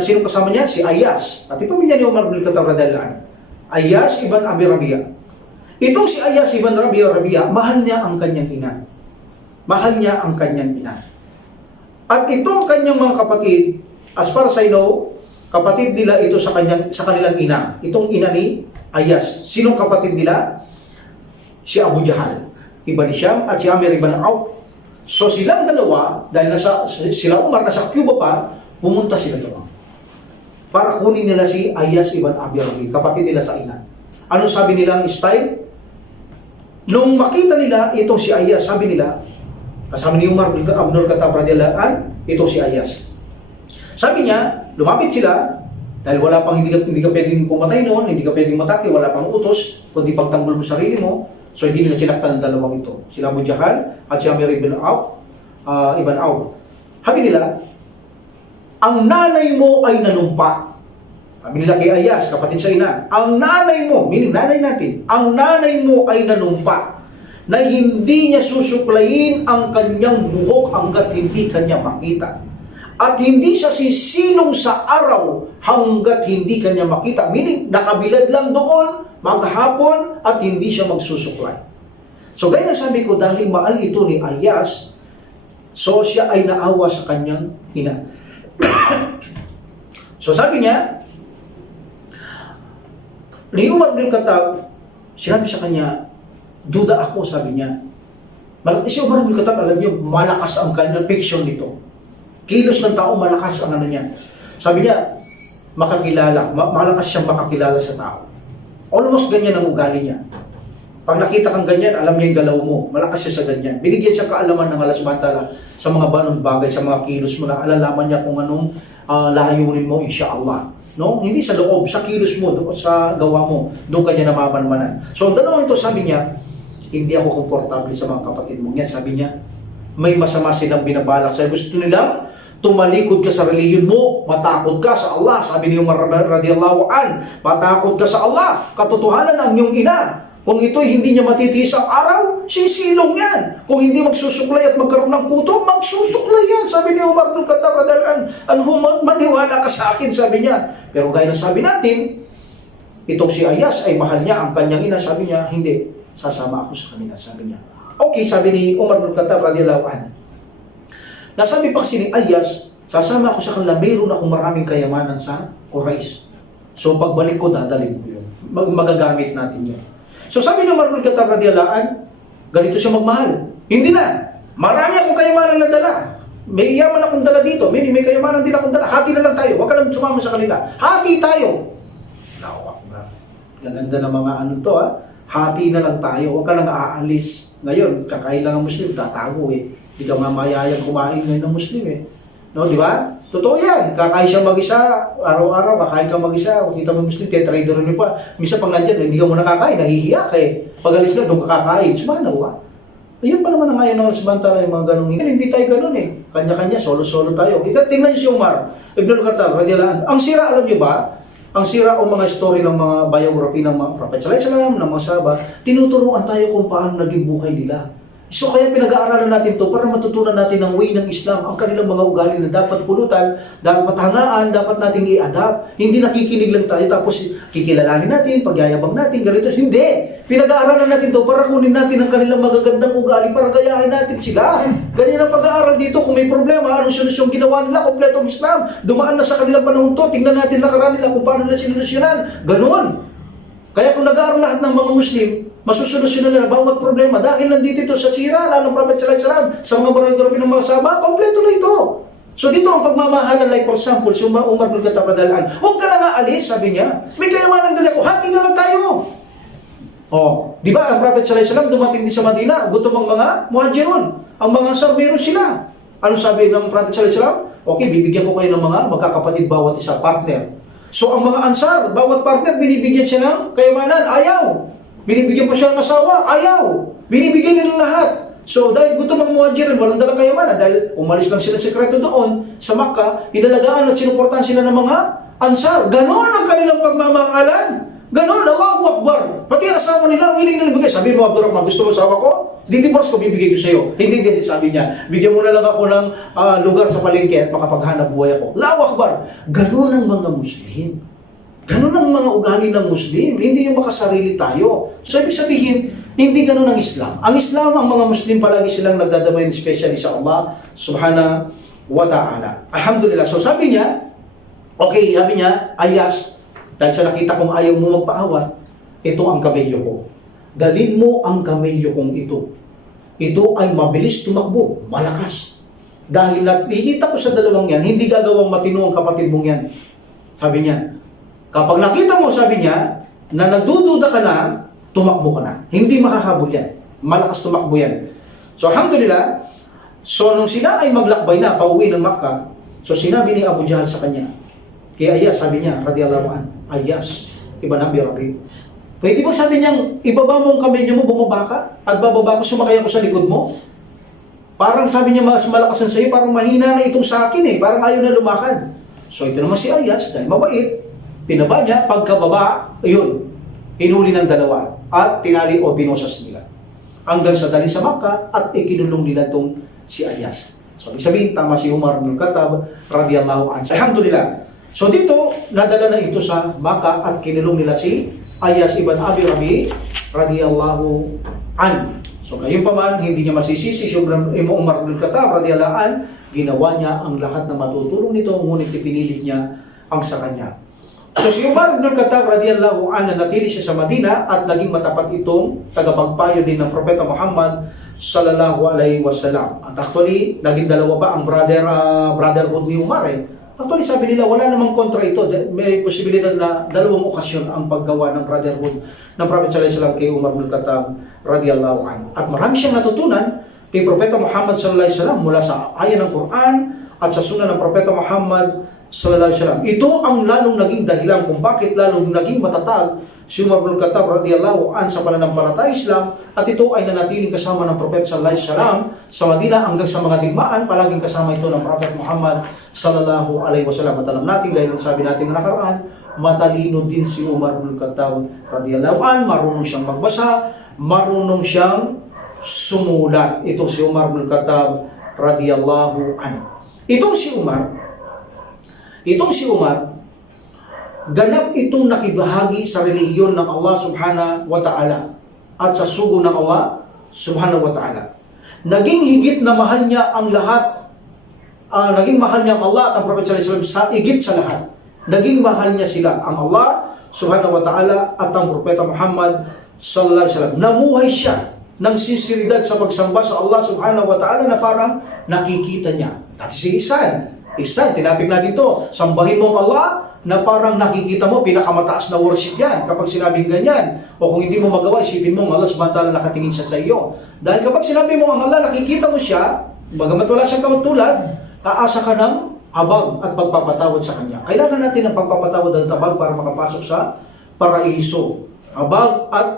sino kasama niya? Si Ayas. At yung pamilya ni Umar bin Khattab Ayas ibn Abi Rabia. Itong si Ayas ibn Rabia, mahal niya ang kanyang ina. Mahal niya ang kanyang ina. At itong kanyang mga kapatid, as far as I know, kapatid nila ito sa kanilang ina. Itong ina ni Ayas. Sinong kapatid nila? Si Abu Jahal, ibn Hisham, at si Amir ibn Auf. So silang dalawa, dahil sila Umar nasa Cuba pa, pumunta sila doon para kunin nila si Ayas ibn Abi Rabi, kapatid nila sa ina. Ano sabi nilang style? Nung makita nila itong si Ayas, sabi nila, kasama ni Umar bin Khattab radiyallahu anhu, itong si Ayas. Sabi niya, lumapit sila, dahil wala pang hindi ka pwedeng pumatay noon, hindi ka pwedeng matake, wala pang utos, kundi pagtanggol mo sarili mo. So hindi nila sinaktan ng dalawang ito. Sila Abu Jahal at si Amir ibn Auf. Sabi nila, ang nanay mo ay nanumpa. Sabi nila kay Ayas, kapatid sa ina, ang nanay mo, meaning nanay natin, ang nanay mo ay nanumpa na hindi niya susuklayin ang kanyang buhok hanggat hindi kanya makita. At hindi siya sisilong sa araw hanggat hindi kanya makita. Meaning, nakabilad lang doon, maghapon, at hindi siya magsusuklay. So, gaya na sabi ko, dahil mahal ito ni Ayas, so siya ay naawa sa kanyang ina. So, sabi niya, ni Umar bin Khattab, sinabi sa kanya, duda ako, sabi niya. Si Umar bin Khattab, alam niyo, malakas ang kanyang fiction nito. Kilos ng tao, malakas ang ano niya. Sabi niya, malakas siyang makakilala sa tao. Almost ganyan ang ugali niya. Pag nakita kang ganyan, alam niya yung galaw mo. Malakas siya sa ganyan. Binigyan siya kaalaman ng Allah subhanahu wa ta'ala sa mga banong bagay, sa mga kilos mo na alalaman niya kung anong layunin mo, insyaAllah. No? Hindi sa loob, sa kilos mo, sa gawa mo, doon kanya namamanmanan. So, ang dalawang ito, sabi niya, hindi ako komportable sa mga kapatid mo. Yan, sabi niya, may masama silang binabalak sa'yo. Gusto nilang tumalikod ka sa relihiyon mo, matakot ka sa Allah. Sabi ni Umar radiyallahu an, matakot ka sa Allah, katotohanan ang iyong ina. Kung ito'y hindi niya matitiis ang araw, sisilong yan. Kung hindi magsusuklay at magkaroon ng puto, magsusuklay yan. Sabi ni Umar bin Khattab radiyallahu anhu, maniwala ka sa akin, sabi niya. Pero gaya na sabi natin, itong si Ayas ay mahal niya ang kanyang ina. Sabi niya, hindi, sasama ako sa kanila, sabi niya. Okay, sabi ni Umar bin Khattab radiyallahu anhu. Nasabi pa kasi ni Ayas, sasama ako sa kanila, mayroon akong maraming kayamanan sa Quraysh. So pagbalik ko, dadalhin ko yun. Magagamit natin yun. So sabi ng Umar bin Khattab radiyallahu anhu, ganito siya magmahal. Hindi na. Marami akong kayamanan na dala. May yaman akong dala dito. May kayamanan din akong dala. Hati na lang tayo. Huwag ka lang sumama sa kanila. Hati tayo. Nawak na. Gaganda ng mga ano to ha. Hati na lang tayo. Huwag ka lang aalis. Ngayon, kakain lang ang Muslim. Tatago eh. Hindi ka mamayayang kumain ngayon ng Muslim eh. No, di ba? Totoo yan. Kakain siya mag-isa, araw-araw, kakain ka mag-isa. Kung kita mo yung Muslim, tetrader rin pa. Misa pag nandyan, hindi ka mo nakakain, nahihiya ka eh. Pag alis na, doon ka kakain. Subhanallah. Ayun pa naman ang ayaw ng Subhanahu yung mga ganong hindi tayo ganon eh. Kanya-kanya, solo-solo tayo. Tingnan niyo si Umar ibn Khattab, radiyallahu anhu. Ang sira, alam niyo ba? Ang sira o mga story ng mga biography ng mga Prophet sallallahu alaihi wasallam, ng mga sahaba, tinuturuan tayo kung paano naging buhay nila. So kaya pinag-aaralan natin to para matutunan natin ang way ng Islam, ang kanilang mga ugali na dapat pulutan, dapat hangaan, dapat nating i-adapt. Hindi nakikinig lang tayo tapos kikilalanin natin, pagyayabang natin, ganito. Hindi! Pinag-aaralan natin to para kunin natin ang kanilang magagandang ugali para gayahin natin sila. Ganyan ang pag-aaral dito. Kung may problema, anong solusyon ginawa nila? Kompletong Islam. Dumaan na sa kanilang panahon to. Tingnan natin nakaraan nila kung paano nila sinolusyonan. Ganon. Kaya kung nag-aaral lahat ng mga Muslim, masusolusyonan nila bawat problema dahil nandito ito sa sira ng Prophet sallallahu alaihi wasallam, sa mga biography ng mga sahaba, kompleto na ito. So dito ang pagmamahalan, like for example, si Umar bin Khattab radhiyallahu anhu, huwag ka na nga alis, sabi niya. May kayamanan dali ako, hati na lang tayo. Oh, di ba ang Prophet sallallahu alaihi wasallam dumating din sa Madina, gutom ang mga muhajirun, ang mga Ansar meron sila. Ano sabi ng Prophet sallallahu alaihi wasallam? Okay, bibigyan ko kayo ng mga magkakapatid bawat isa, partner. So ang mga Ansar, bawat partner binibigyan siya ng kayamanan, ayaw. Binibigyan pa siya ng asawa, ayaw. Binibigyan nila lahat. So dahil gutom ang muhajirin, walang dalang kayamanan, dahil umalis lang sila sekreto doon sa Makkah, inalagaan at sinuportahan sila ng mga Ansar. Ganon ang kanilang pagmamahalan. Ganon, Allahu Akbar. Pati asawa nila, willing na bigay. Sabi mo, Abdurrahman, gusto mo asawa ko? Divorce ko, bibigay ko sa iyo. Hindi, sabi niya, bigyan mo na lang ako ng lugar sa palengke at makapaghanap buhay ako. Allahu Akbar. Ganon ang mga Muslim. Ganon ang mga ugali ng Muslim. Hindi yung makasarili tayo. So, ibig sabihin, hindi ganon ang Islam. Ang Islam, ang mga Muslim palagi silang nagdadamay, especially sa Allah subhanahu wa ta'ala. Alhamdulillah. So, sabi niya, okay, sabi niya, Ayas, dahil sa nakita kong ayaw mo magpaawat, ito ang kamelyo ko. Dalhin mo ang kamelyo kong ito. Ito ay mabilis tumakbo, malakas. Dahil nakikita ko sa dalawang yan, hindi gagawang matino ang kapatid mong yan. Sabi niya, kapag nakita mo, sabi niya, na nagdududa ka na, tumakbo ka na. Hindi makahabol yan. Malakas tumakbo yan. So, alhamdulillah, so nung sila ay maglakbay na, pauwi ng Makkah, so sinabi ni Abu Jahl sa kanya, kaya Ayas, sabi niya, radiyallahu anhu, Ayas, iba na birabi. Pwede ba sabi niyang, ibaba mo ang kamelyo mo, bumaba ka, at bababa ko, sumakay ako sa likod mo? Parang sabi niya, mas malakasan sa iyo, parang mahina na itong sa akin eh, parang ayaw na lumakad. So ito naman si Ayas, dahil mabait, pinaba niya, pagkababa, ayun, hinuli ng dalawa, at tinali o pinosas nila. Hanggang sa dali sa Makkah, at ikinulong nila itong si Ayas. So ibig sabihin, tama si Umar bin Khattab, radiyallahu anhu. Alhamdulillah. So dito, nadala na ito sa Makkah at kinulong nila si Ayas ibn Abi Rabi radiyallahu an. So gayon pa man, hindi niya masisisi si Umar bin Khattab radiyallahu an, ginawa niya ang lahat na matutulong nito, ngunit ipinilit niya ang sa kanya. So si Umar ibn al-Khattab radiyallahu anhu natili siya sa Madina at naging matapat itong tagapagpayo din ng Propeta Muhammad sallallahu alaihi wasallam. At actually, naging dalawa pa ang brotherhood ni Umar eh. Actually, sabi nila, wala namang kontra ito. May posibilidad na dalawang okasyon ang paggawa ng brotherhood ng Prophet sallallahu alaihi wasallam kay Umar ibn al-Khattab radiyallahu anhu. At marami siyang natutunan kay Propeta Muhammad sallallahu alaihi wasallam mula sa ayat ng Quran at sa sunnah ng Propeta Muhammad sallallahu alaihi wasallam. Ito ang lalong naging dahilan kung bakit lalong naging matatag si Umar ibn al-Khattab radiyallahu anhu sa pananampalataya Islam, at ito ay nanatiling kasama ng Prophet sallallahu alaihi wasallam sa Madina hanggang sa mga digmaan. Palaging kasama ito ng Prophet Muhammad sallallahu alaihi wasallam. At alam natin, gaya ng sabi natin nakaraan, matalino din si Umar ibn al-Khattab radiyallahu anhu. Marunong siyang magbasa, marunong siyang sumulat. Ito si Umar ibn al-Khattab radiyallahu anhu. Itong si Umar, ganap itong nakibahagi sa relihiyon ng Allah subhanahu wa ta'ala at sa sugo ng Allah subhanahu wa ta'ala. Naging higit na mahal niya ang lahat, naging mahal niya ang Allah at ang Prophet sallallahu alaihi wasallam sa higit sa lahat. Naging mahal niya sila, ang Allah subhanahu wa ta'ala at ang Propeta Muhammad sallallahu alaihi wasallam. Namuhay siya ng sinseridad sa pagsamba sa Allah subhanahu wa ta'ala na parang nakikita niya. At si Ihsan, tinapik natin ito. Sambahin mo ang Allah na parang nakikita mo, pinakamataas na worship yan. Kapag sinabing ganyan, o kung hindi mo magawa, isipin mo ang Allah subhanahu wa ta'ala nakatingin siya sa iyo. Dahil kapag sinabi mo ang Allah, nakikita mo siya, bagamat wala siyang katulad, aasa ka ng habag at pagpapatawad sa Kanya. Kailangan natin ng pagpapatawad at habag para makapasok sa paraiso. Habag at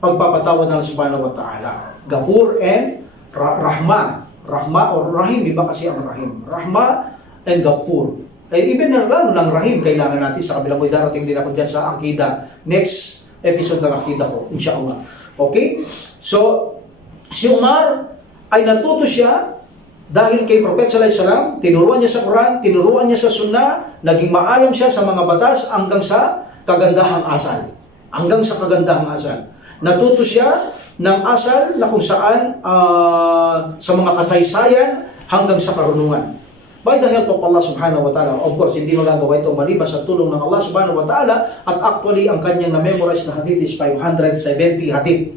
pagpapatawad ng subhanahu wa ta'ala. Ghafur and Rahma. Rahma or Rahim, iba kasi ang Rahim. Rahma and Ghafur. Even lalo ng Rahim, kailangan natin sa kabilang mo. Darating din ako dyan sa Akida. Next episode ng Akida ko, insyaAllah. Okay? So, si Umar ay natuto siya dahil kay Prophet sallallahu alaihi wasallam, tinuruan niya sa Quran, tinuruan niya sa Sunnah, naging maalam siya sa mga batas hanggang sa kagandahang asal. Hanggang sa kagandahang asal. Natuto siya ng asal na kung saan sa mga kasaysayan hanggang sa karunungan. By the help of Allah subhanahu wa ta'ala. Of course, hindi magagawa ito maliban sa tulong ng Allah subhanahu wa ta'ala, at actually, ang kanyang na-memorize na hadith is 570 hadith.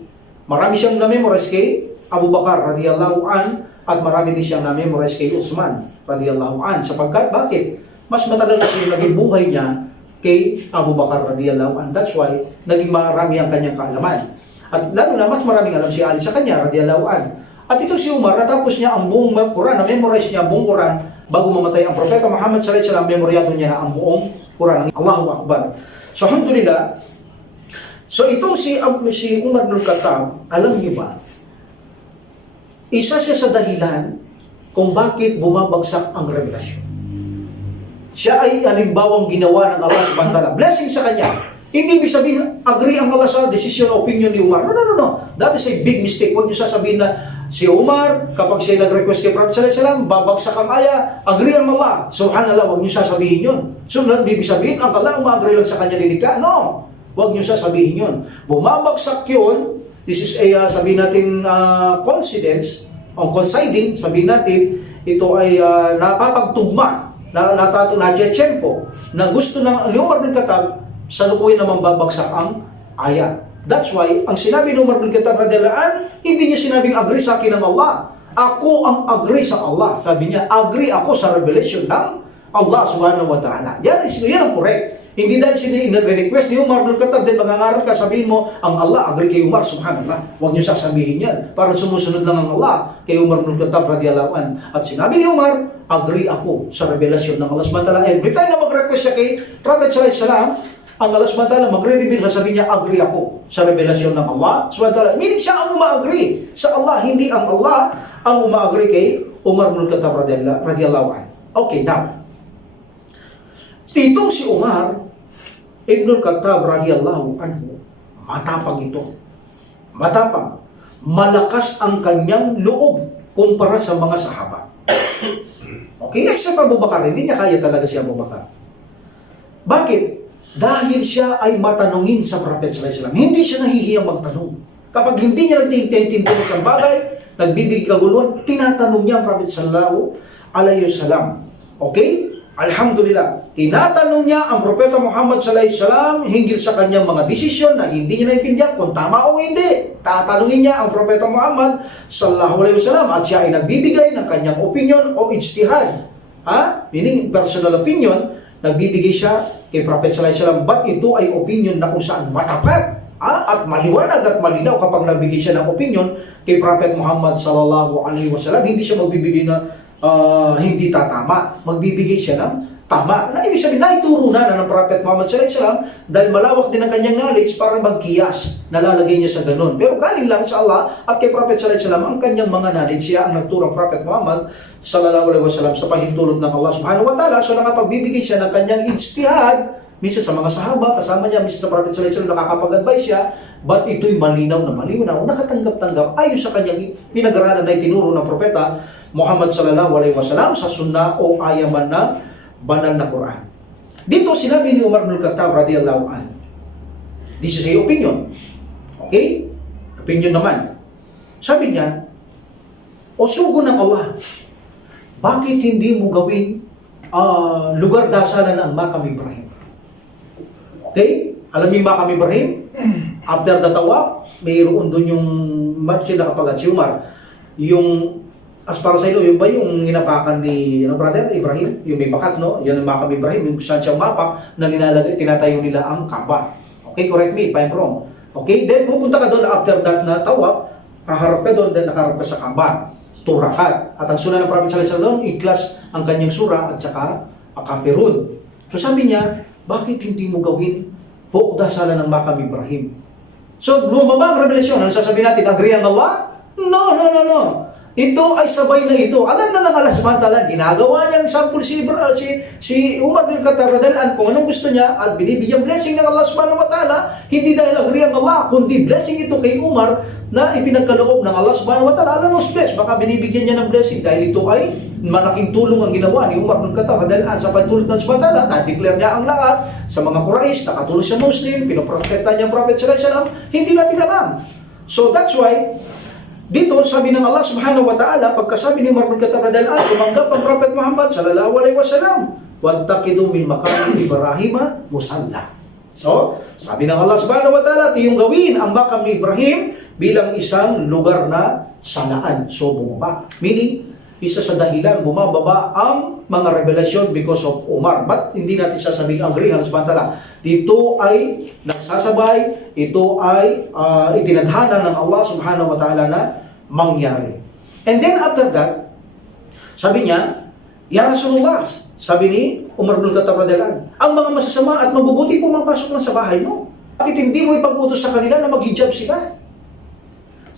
Marami siyang na-memorize kay Abu Bakar radiyallahu an, at marami din siyang na-memorize kay Uthman radiyallahu an. Sapagkat, bakit? Mas matagal kasi yung naging buhay niya kay Abu Bakar radiyallahu an. That's why, naging marami ang kanyang kaalaman. At lalo na, mas maraming alam si Ali sa kanya radiyallahu an. At ito si Umar, natapos niya ang buong Quran, na-memorize niya ang buong Quran bago mamatay ang Propeta Muhammad sallallahu alaihi wasallam, memoryado niya ang buong Quran. Allahu Akbar. So, alhamdulillah. So, itong si Umar ibn al-Khattab, alam niyo ba, isa siya sa dahilan kung bakit bumabagsak ang revelasyon. Siya ay halimbawang ginawa ng Allah subhanahu wa ta'ala. Blessing sa kanya. Hindi ibig sabihin, agree ang Allah sa decision o opinion ni Umar. No. That is a big mistake. Huwag niyo sasabihin na si Umar, kapag siya nag-request kay Prophet sallallahu alaihi wasallam, babagsak ang aya, agree ang Allah. Subhanallah, huwag niyo sasabihin yun. So, ibig sabihin, ang Allah umag-agree lang sa kanya linika? No. Huwag niyo sasabihin yun. Bumabagsak yun. This is a, sabihin natin, coincidence, o coinciding, sabihin natin, ito ay napapagtugma, na-tiyempo, na gusto ng Umar ibn Khattab, sa lukuyan naman babagsak ang aya. That's why, ang sinabi ni Umar ibn Khattab radhiyallahu anhu, hindi niya sinabing agree sa akin ng Allah. Ako ang agree sa Allah. Sabi niya, agree ako sa revelation ng Allah subhanahu wa ta'ala. Yan ang correct. Hindi dahil sinire-request ni Umar ibn Khattab, then mangangaral ka, sabihin mo, ang Allah agree kay Umar, subhanallah. Huwag niyo sasabihin yan. Para sumusunod lang ang Allah kay Umar ibn Khattab radhiyallahu anhu. At sinabi ni Umar, agree ako sa revelation ng Allah subhanahu wa ta'ala. Every time na mag-request siya kay Prophet sallallahu alaihi wasallam, ang Allah subhanahu wa ta'ala magre-reveal, sasabihin niya, agree ako sa revelasyon ng Allah subhanahu wa ta'ala. Meaning siya ang uma-agree sa Allah, hindi ang Allah ang uma-agree kay Umar ibn Khattab radhiyallahu anhu. Okay, now, itong si Umar ibn Khattab radhiyallahu anhu, matapang ito. Matapang. Malakas ang kanyang loob kumpara sa mga sahaba. Okay, except Abu Bakar, hindi niya kaya talaga si Abu Bakar. Bakit? Dahil siya ay matanungin sa Prophet sallallahu alaihi wasallam. Hindi siya nahihiyang magtanong. Kapag hindi niya nagtitintintin sa bagay, nagbibigay kaguluhan, tinatanong niya ang Prophet sallallahu alaihi wasallam. Okay? Alhamdulillah, tinatanong niya ang Propeta Muhammad sallallahu alaihi wasallam hinggil sa kanyang mga desisyon na hindi niya naintindihan kung tama o hindi. Tatanungin niya ang Propeta Muhammad sallallahu alaihi wasallam at siya ay nagbibigay ng kanyang opinion o ijtihad. Meaning personal opinion, nagbibigay siya kay Prophet sallallahu alaihi wasallam, but ito ay opinion na kung saan matapat at maliwanag at malinaw kapag nagbigay siya ng opinion kay Prophet Muhammad sallallahu alaihi wasallam. Hindi siya magbibigay na hindi tatama. Magbibigay siya ng tama. Na ibig sabihin, naituro na ng Prophet Muhammad sallallahu alaihi wasallam dahil malawak din ang kanyang knowledge para magkiyas. Nalalagay niya sa ganun. Pero galing lang sa Allah at kay Prophet sallallahu alaihi wasallam ang kanyang mga knowledge. Siya ang nagturang Prophet Muhammad sallallahu alaihi wasallam sa pahintulot ng Allah subhanahu wa ta'ala. So nakapagbibigay siya ng kanyang ijtihad. Minsan sa mga sahaba, kasama niya, minsan sa Prophet sallallahu alaihi wasallam nakakapag-advise siya. But ito'y malinaw na malinaw, nakatanggap-tanggap ayon sa kanyang pinag-aralan na itinuro ng Propeta Muhammad sallallahu alaihi wasallam sa sunna o ayaman ng banal na Quran. Dito sinabi ni Umar bin Khattab radhiyallahu anhu. This is a opinion. Okay? Opinion naman. Sabi niya, o sugo ng Allah, bakit hindi mo gawin lugar dasalan ang Maqam Ibrahim? Okay? Alam niyo yung Maqam Ibrahim? After the tawaf, mayroon doon yung masjid na kapag si Umar. Yung as para sa ilo, yung ba yung inapakan ni brother Ibrahim, yung may bakat, no? Yan ang Maqam Ibrahim, yung saan siya mapak na nilalagay, tinatayo nila ang Kaaba. Okay, correct me if I'm wrong. Okay, then pupunta ka doon after that na tawaf, haharap ka doon, then nakaharap ka sa Kaaba. Turakat. At ang sunna ng Prophet sallallahu alaihi wasallam, iklas ang kanyang surah at saka kafirun. So sabi niya, bakit hindi mo gawin dasalan ng Maqam Ibrahim? So, lumababa ang revelasyon. Ano sasabihin natin? Agree ang Allah? No. Ito ay sabay na ito. Alam na ng Allah subhanahu wa ta'ala, ginagawa niya ang sample si Umar bin Khattab radhiyallahu anhu kung anong gusto niya at binibigyan blessing ng Allah subhanahu wa ta'ala, hindi dahil agree ang Allah, kundi blessing ito kay Umar na ipinagkaloob ng Allah subhanahu wa ta'ala. Alam mo, bless, baka binibigyan niya ng blessing dahil ito ay malaking tulong ang ginawa ni Umar bin Khattab radhiyallahu anhu sa pagtulong ng subhanahu wa ta'ala. Na-declare niya ang lahat sa mga Quraysh, nakatulong sa Muslim, pinoprotekta niya ang Prophet sallallahu alaihi wasallam, hindi natin alam. So that's why dito, sabi ng Allah subhanahu wa ta'ala, pagkasabi ni Umar bin Khattab radhiyallahu anhu, tumanggap ang Prophet Muhammad sallallahu alaihi wasallam, wattaqidu min maqam Ibrahim musalla. So, sabi ng Allah subhanahu wa ta'ala, tiyong gawin ang Maqam ni Ibrahim bilang isang lugar na salaan. So, bumaba. Meaning, isa sa dahilan, bumababa ang mga revelasyon because of Umar. But hindi natin sasabing agree ang subhanahu wa ta'ala. Dito ay nagsasabay, ito ay itinadhana ng Allah subhanahu wa ta'ala na mangyari. And then after that, sabi niya, Ya Rasulullah, sabi ni Umar bin Khattab radhiyallahu anhu, ang mga masasama at mabubuti pumapasok na sa bahay mo. Bakit hindi mo ipag-utos sa kanila na mag-hijab sila?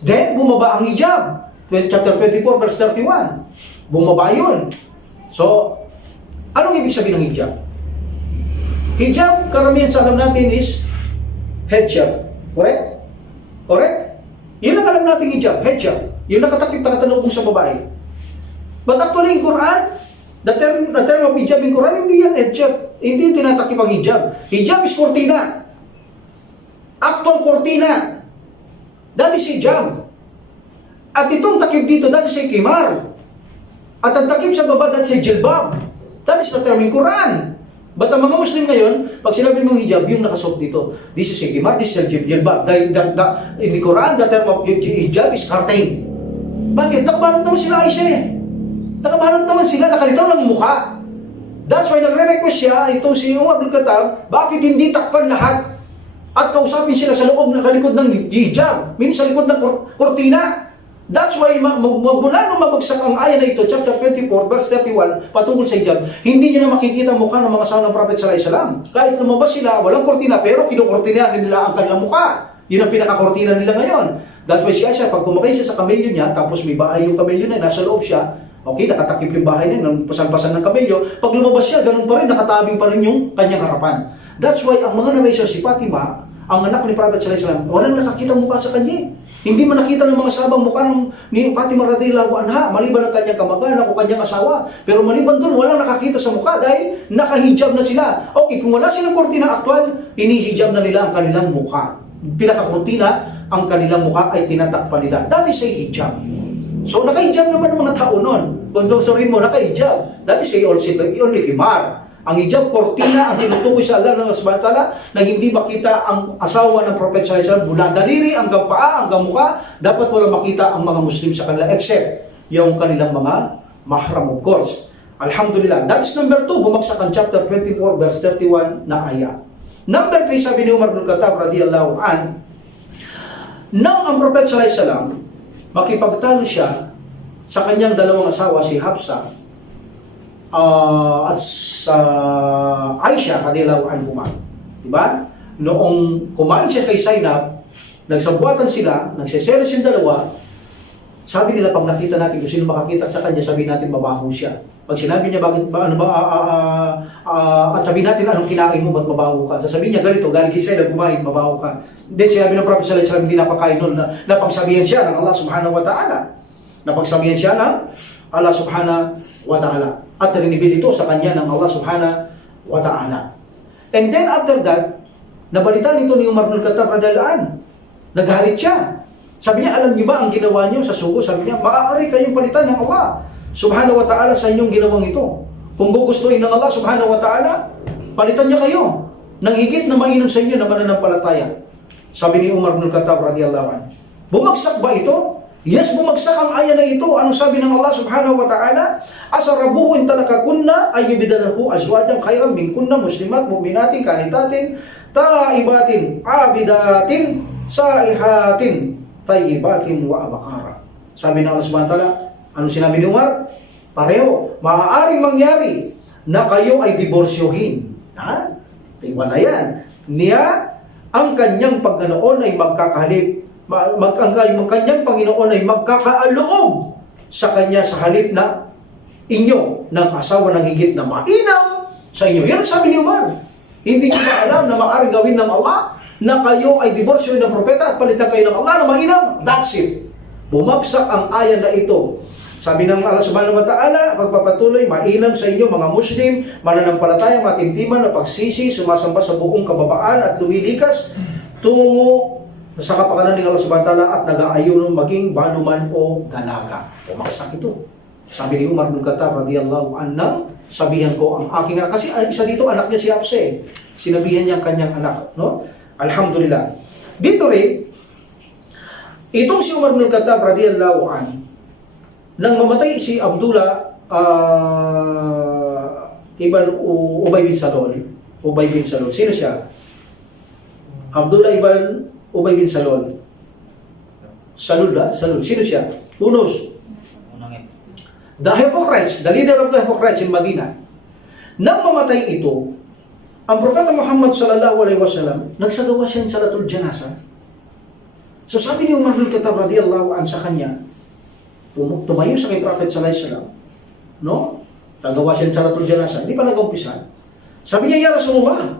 Then, bumaba ang hijab. Chapter 24, verse 31. Bumaba yun. So, anong ibig sabihin ng hijab? Hijab, karamihan sa alam natin is headshab. Correct? Correct? Yun ang alam natin hijab, headshab. Yun nakatakip na katanubong sa babae. But actually in Quran, the term of hijab in Quran, hindi yan headshab. Hindi tinatakip ang hijab. Hijab is kortina. Actual kortina. That is hijab. At itong takip dito, that is a kimar. At ang takip sa baba, that is a jilbab. That is the term in Quran. But ang mga Muslim ngayon, pag sinabi mong hijab, yung nakasuot dito. This is a kimar, this is a jilbab. In the Quran, the term of hijab is curtain. Bakit? Nakabanat naman sila Aisha eh. Nakabanat naman sila, nakalitaw ng mukha. That's why nagre-request siya, ito si Umar bin Khattab, bakit hindi takpan lahat? At kausapin sila sa loob ng kalikod ng hijab, minsan sa likod ng kortina. That's why mula nung mabagsak ang aya na ito, chapter 24, verse 31, patungkol sa hijab, hindi niya na makikita ang mukha ng mga asawa ng Prophet sallallahu alaihi wasallam. Kahit lumabas sila, walang kortina, pero kinukortina nila ang kanilang mukha. Yun ang pinakakortina nila ngayon. That's why si Aisha, pag kumakay siya sa kamelyo niya, tapos may bahay yung kamelyo na, nasa loob siya, okay, nakatakip yung bahay na yun, pasan-pasan ng kamelyo, pag lumabas siya, ganun pa rin, nakatabing pa rin yung kanyang harapan. That's why ang mga narration, si Fatima, ang anak ni Prophet sallallahu alaihi wasallam, walang nakakita mukha sa kanya. Hindi man nakita ng mga sabang mukha ni Fatima radhiyallahu anha, maliban ang kanyang kamag-anak o kanyang asawa. Pero maliban doon, walang nakakita sa mukha dahil nakahijab na sila. Okay, kung wala silang kortina aktual, hinihijab na nila ang kanilang mukha. Pinakakortina, ang kanilang mukha ay tinatakpan nila. That is a hijab. So naka-hijab naman ang mga tao noon. Kung tuturin mo, naka-hijab. That is only himar. Ang hijab, kortina, ang tinutukoy sa Allah ng subhanahu wa ta'ala na hindi makita ang asawa ng Prophet sallallahu alaihi wasallam mula daliri hanggang paa, hanggang mukha. Dapat wala makita ang mga Muslim sa kanila except yung kanilang mga mahram, of course. Alhamdulillah. That is number 2, bumagsak ang chapter 24 verse 31 na aya. Number 3, sabi ni Umar bin Khattab radiyallahu an, nang ang Prophet sallallahu alaihi wasallam makipagtalo siya sa kanyang dalawang asawa, si Hafsa at sa Aisha radhiyallahu anhuma. Diba? Noong kumain siya kay Zainab, nagsabuatan sila, nagseselos yung dalawa, sabi nila pag nakita natin kung sino makakita sa kanya, sabi natin mabaho siya. Pag sinabi niya bakit ba, at sabi natin anong kinain mo, ba't mabaho ka? Sasabihin niya ganito, galing kay Zainab, kumain, mabaho ka. Then sinabi ng Prophet sallallahu alaihi wasallam, hindi napakain nun, napagsabihan siya ng Allah subhanahu wa ta'ala. Napagsabihan siya ng Allah subhanahu wa ta'ala. At rinibili ito sa kanya ng Allah subhanahu wa ta'ala. And then after that, nabalitaan ito ni Umar bin Khattab radhiyallahu anhu. Nagalit siya. Sabi niya, alam niyo ba ang ginawa niyo sa sugo? Sabi niya, maaari kayong palitan ng Allah subhanahu wa ta'ala sa inyong ginawang ito. Kung gugustuhin ng Allah subhanahu wa ta'ala, palitan niya kayo ng higit na mainam sa inyo na mananampalataya. Sabi ni Umar bin Khattab radhiyallahu anhu. Bumagsak ba ito? Yes, bumagsak ang aya na ito. Anong sabi ng Allah subhanahu wa ta'ala? Asarabuhu in talakakunna ayyubidalahu azwajan khairan min kunna muslimat mu'minatin kanitatin taibatin abidatin saihatin tayyibatin wa abakara. Sabi ng Allah subhanahu wa ta'ala, anong sinabi ni Umar? Pareho, maaaring mangyari na kayo ay diborsyohin. Ha? Wala yan. Niya, ang kanyang pagganoon ay magkakahalip. Ang kanyang Panginoon ay magkakaaloob sa kanya sa halip na inyo ng asawa ng higit na mainam sa inyo. Yan ang sabi ni Umar. Hindi niyo ba alam na maaaring gawin ng Allah na kayo ay diborsyo ng propeta at palitan kayo ng Allah na mainam? That's it. Bumagsak ang aya na ito. Sabi ng Allah subhanahu wa ta'ala, pagpapatuloy, mainam sa inyo mga Muslim, mananampalataya, matintiman na pagsisi, sumasamba sa buong kababaan at lumilikas tungo sa kapakanan ng Allah subhanahu wa ta'ala at nag-aayuno maging banuman o dalaga. Bumagsak ito. Sabi ni Umar bin Khattab radhiyallahu anhu, sabihan ko ang aking anak. Kasi isa dito, anak niya si Hafsa. Sinabihan niya ang kanyang anak. No? Alhamdulillah. Dito rin, itong si Umar bin Khattab radhiyallahu anhu, nang mamatay si Abdullah ibn Ubay bin Salul. Ubay bin Salul. Sino siya? Abdullah ibn Ubay bin Salul. Salul. Sino siya? Unos. The hypocrites, the leader of the hypocrites in Medina. Nang mamatay ito, ang Propeta Muhammad sallallahu alaihi wasallam, nagsagawa siya ng salatul janazah. So sabi ni Umar bin Khattab radhiyallahu anhu sa kanya, tumayo sa kay Prophet sallallahu alaihi wasallam, no? Nagawa siya ng salatul janazah, hindi pa nag-umpisa. Sabi niya, ya Rasulullah,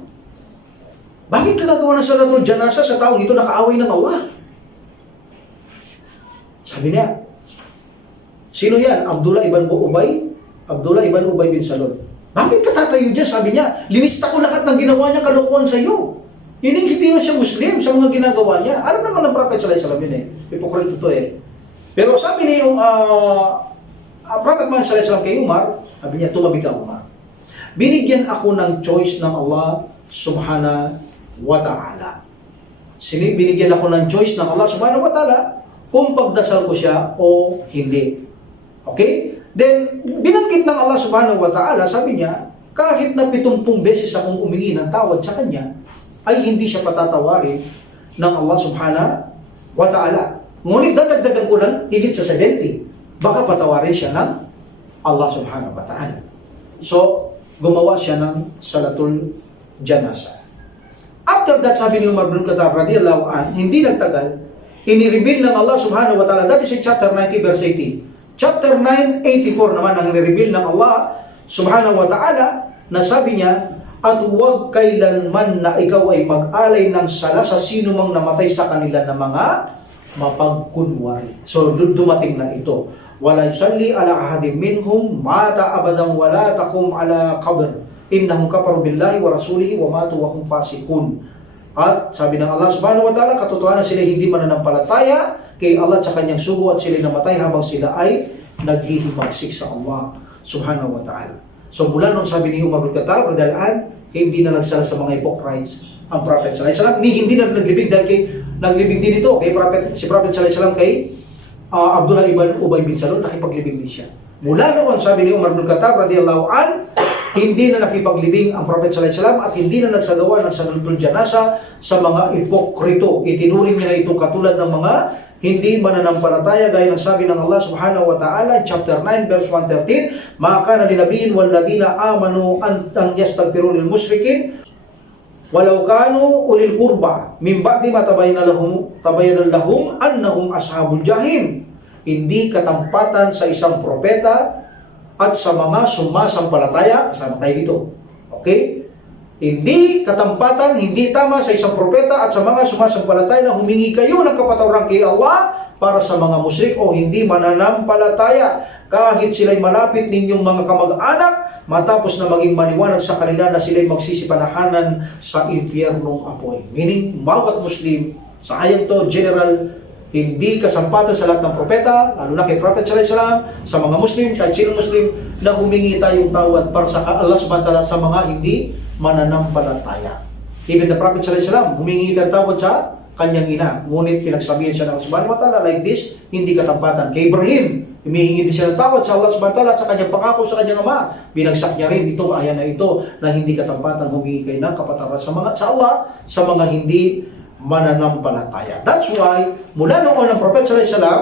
bakit ka gagawa ng salatul janazah sa taong ito nakaaway ng Allah? Sabi niya, sino yan? Abdullah ibn Ubay bin Salul. Bakit ka tatayo dyan? Sabi niya, linista ko lahat ng ginawa niya, kalokohan sa iyo. Hindi na siya Muslim sa mga ginagawa niya. Alam naman ng Prophet sallallahu alaihi wasallam yun Hipokrito to Pero sabi niya yung Prophet Muhammad sallallahu alaihi wasallam kay Umar, sabi niya, tumabi ka Umar. Binigyan ako ng choice ng Allah subhanahu wa ta'ala. Binigyan ako ng choice ng Allah subhanahu wa ta'ala kung pagdasal ko siya o hindi. Okay? Then, binanggit ng Allah subhanahu wa ta'ala, sabi niya, kahit na 70 beses akong umingi ng tawad sa kanya, ay hindi siya patatawarin ng Allah subhanahu wa ta'ala. Ngunit dadagdagan ko lang, higit sa 70, baka patawarin siya ng Allah subhanahu wa ta'ala. So, gumawa siya ng salatul janazah. After that, sabi ni Umar bin Khattab radhiyallahu anhu, hindi nagtagal, inireveal ng Allah subhanahu wa ta'ala. That is in chapter 90 verse 18. Chapter 9:84 naman ang nireveal ng Allah subhanahu wa ta'ala na sabi niya, at huwag kailanman na ikaw ay mag-alay ng sala sa sino mang namatay sa kanila na mga mapagkunwari. So dumating na ito. Wala yusalli ala ahadin minhum mata abadang wala takum ala qabr innahum kafaru billahi wa rasulihi wa matu wa hum fasiqun. At sabi ng Allah subhanahu wa ta'ala, katotohanan sila hindi mananampalataya kay Allah sa kanyang sugo at sila namatay habang sila ay naghihimagsik sa Allah subhanahu wa ta'ala. So mula nung sabi ni Umar bin Khattab radhiyallahu anhu, hindi na nagsala sa mga hypocrites ang Prophet sallallahu alaihi wasallam, hindi na naglibig dahil kay naglibig din ito kay si Prophet sallallahu alaihi wasallam kay Abdullah ibn Ubay bin Salul, nakipaglibing din siya. Mula noon, sabi ni Umar bin Khattab radhiyallahu anhu, hindi na nakipaglibing ang Prophet sallallahu alaihi wasallam at hindi na nagsagawa ng salatul janasa sa mga hipokrito. Itinuring niya na ito katulad ng mga hindi mananampalataya gaya ng sabi ng Allah subhanahu wa ta'ala chapter 9 verse 113, "Ma kana linabiyyin wal ladina amanu an yastaghfiru lil musyrikin walau kanu ulil qurba min ba'di ma tabayyana lahum annahum ashabul jahim." Hindi katampatan sa isang propeta at sa mga sumasampalataya, kasama tayo dito. Okay? Hindi katampatan, hindi tama sa isang propeta at sa mga sumasampalataya na humingi kayo ng kapatawaran kay Allah para sa mga musyrik o hindi mananampalataya kahit sila'y malapit ninyong mga kamag-anak matapos na maging maniwanag sa kanila na sila'y magsisipanahanan sa impyernong apoy. Meaning, bawat Muslim, sa ayat to, general, hindi kasampatan sa lahat ng propeta, lalo na kay Prophet sallallahu alaihi wasallam, sa mga Muslim, kahit sino Muslim, na humingi tayong tawad para sa Allah subhanahu wa ta'ala sa mga hindi mananampalataya. Even the Prophet sallallahu alaihi wasallam, humingi tayong tawad sa kanyang ina, ngunit pinagsabihan siya ng subhanahu wa ta'ala like this, hindi katampatan. Kay Ibrahim, humihingi din siya ng tawad sa Allah subhanahu wa ta'ala sa kanyang pangako sa kanyang ama. Binagsak niya rin ito, ayan na ito, na hindi katampatan, humingi kayo ng kapatawaran sa Allah, sa mga hindi mananampalataya. That's why, mula noon ang Prophet sallallahu alaihi wasallam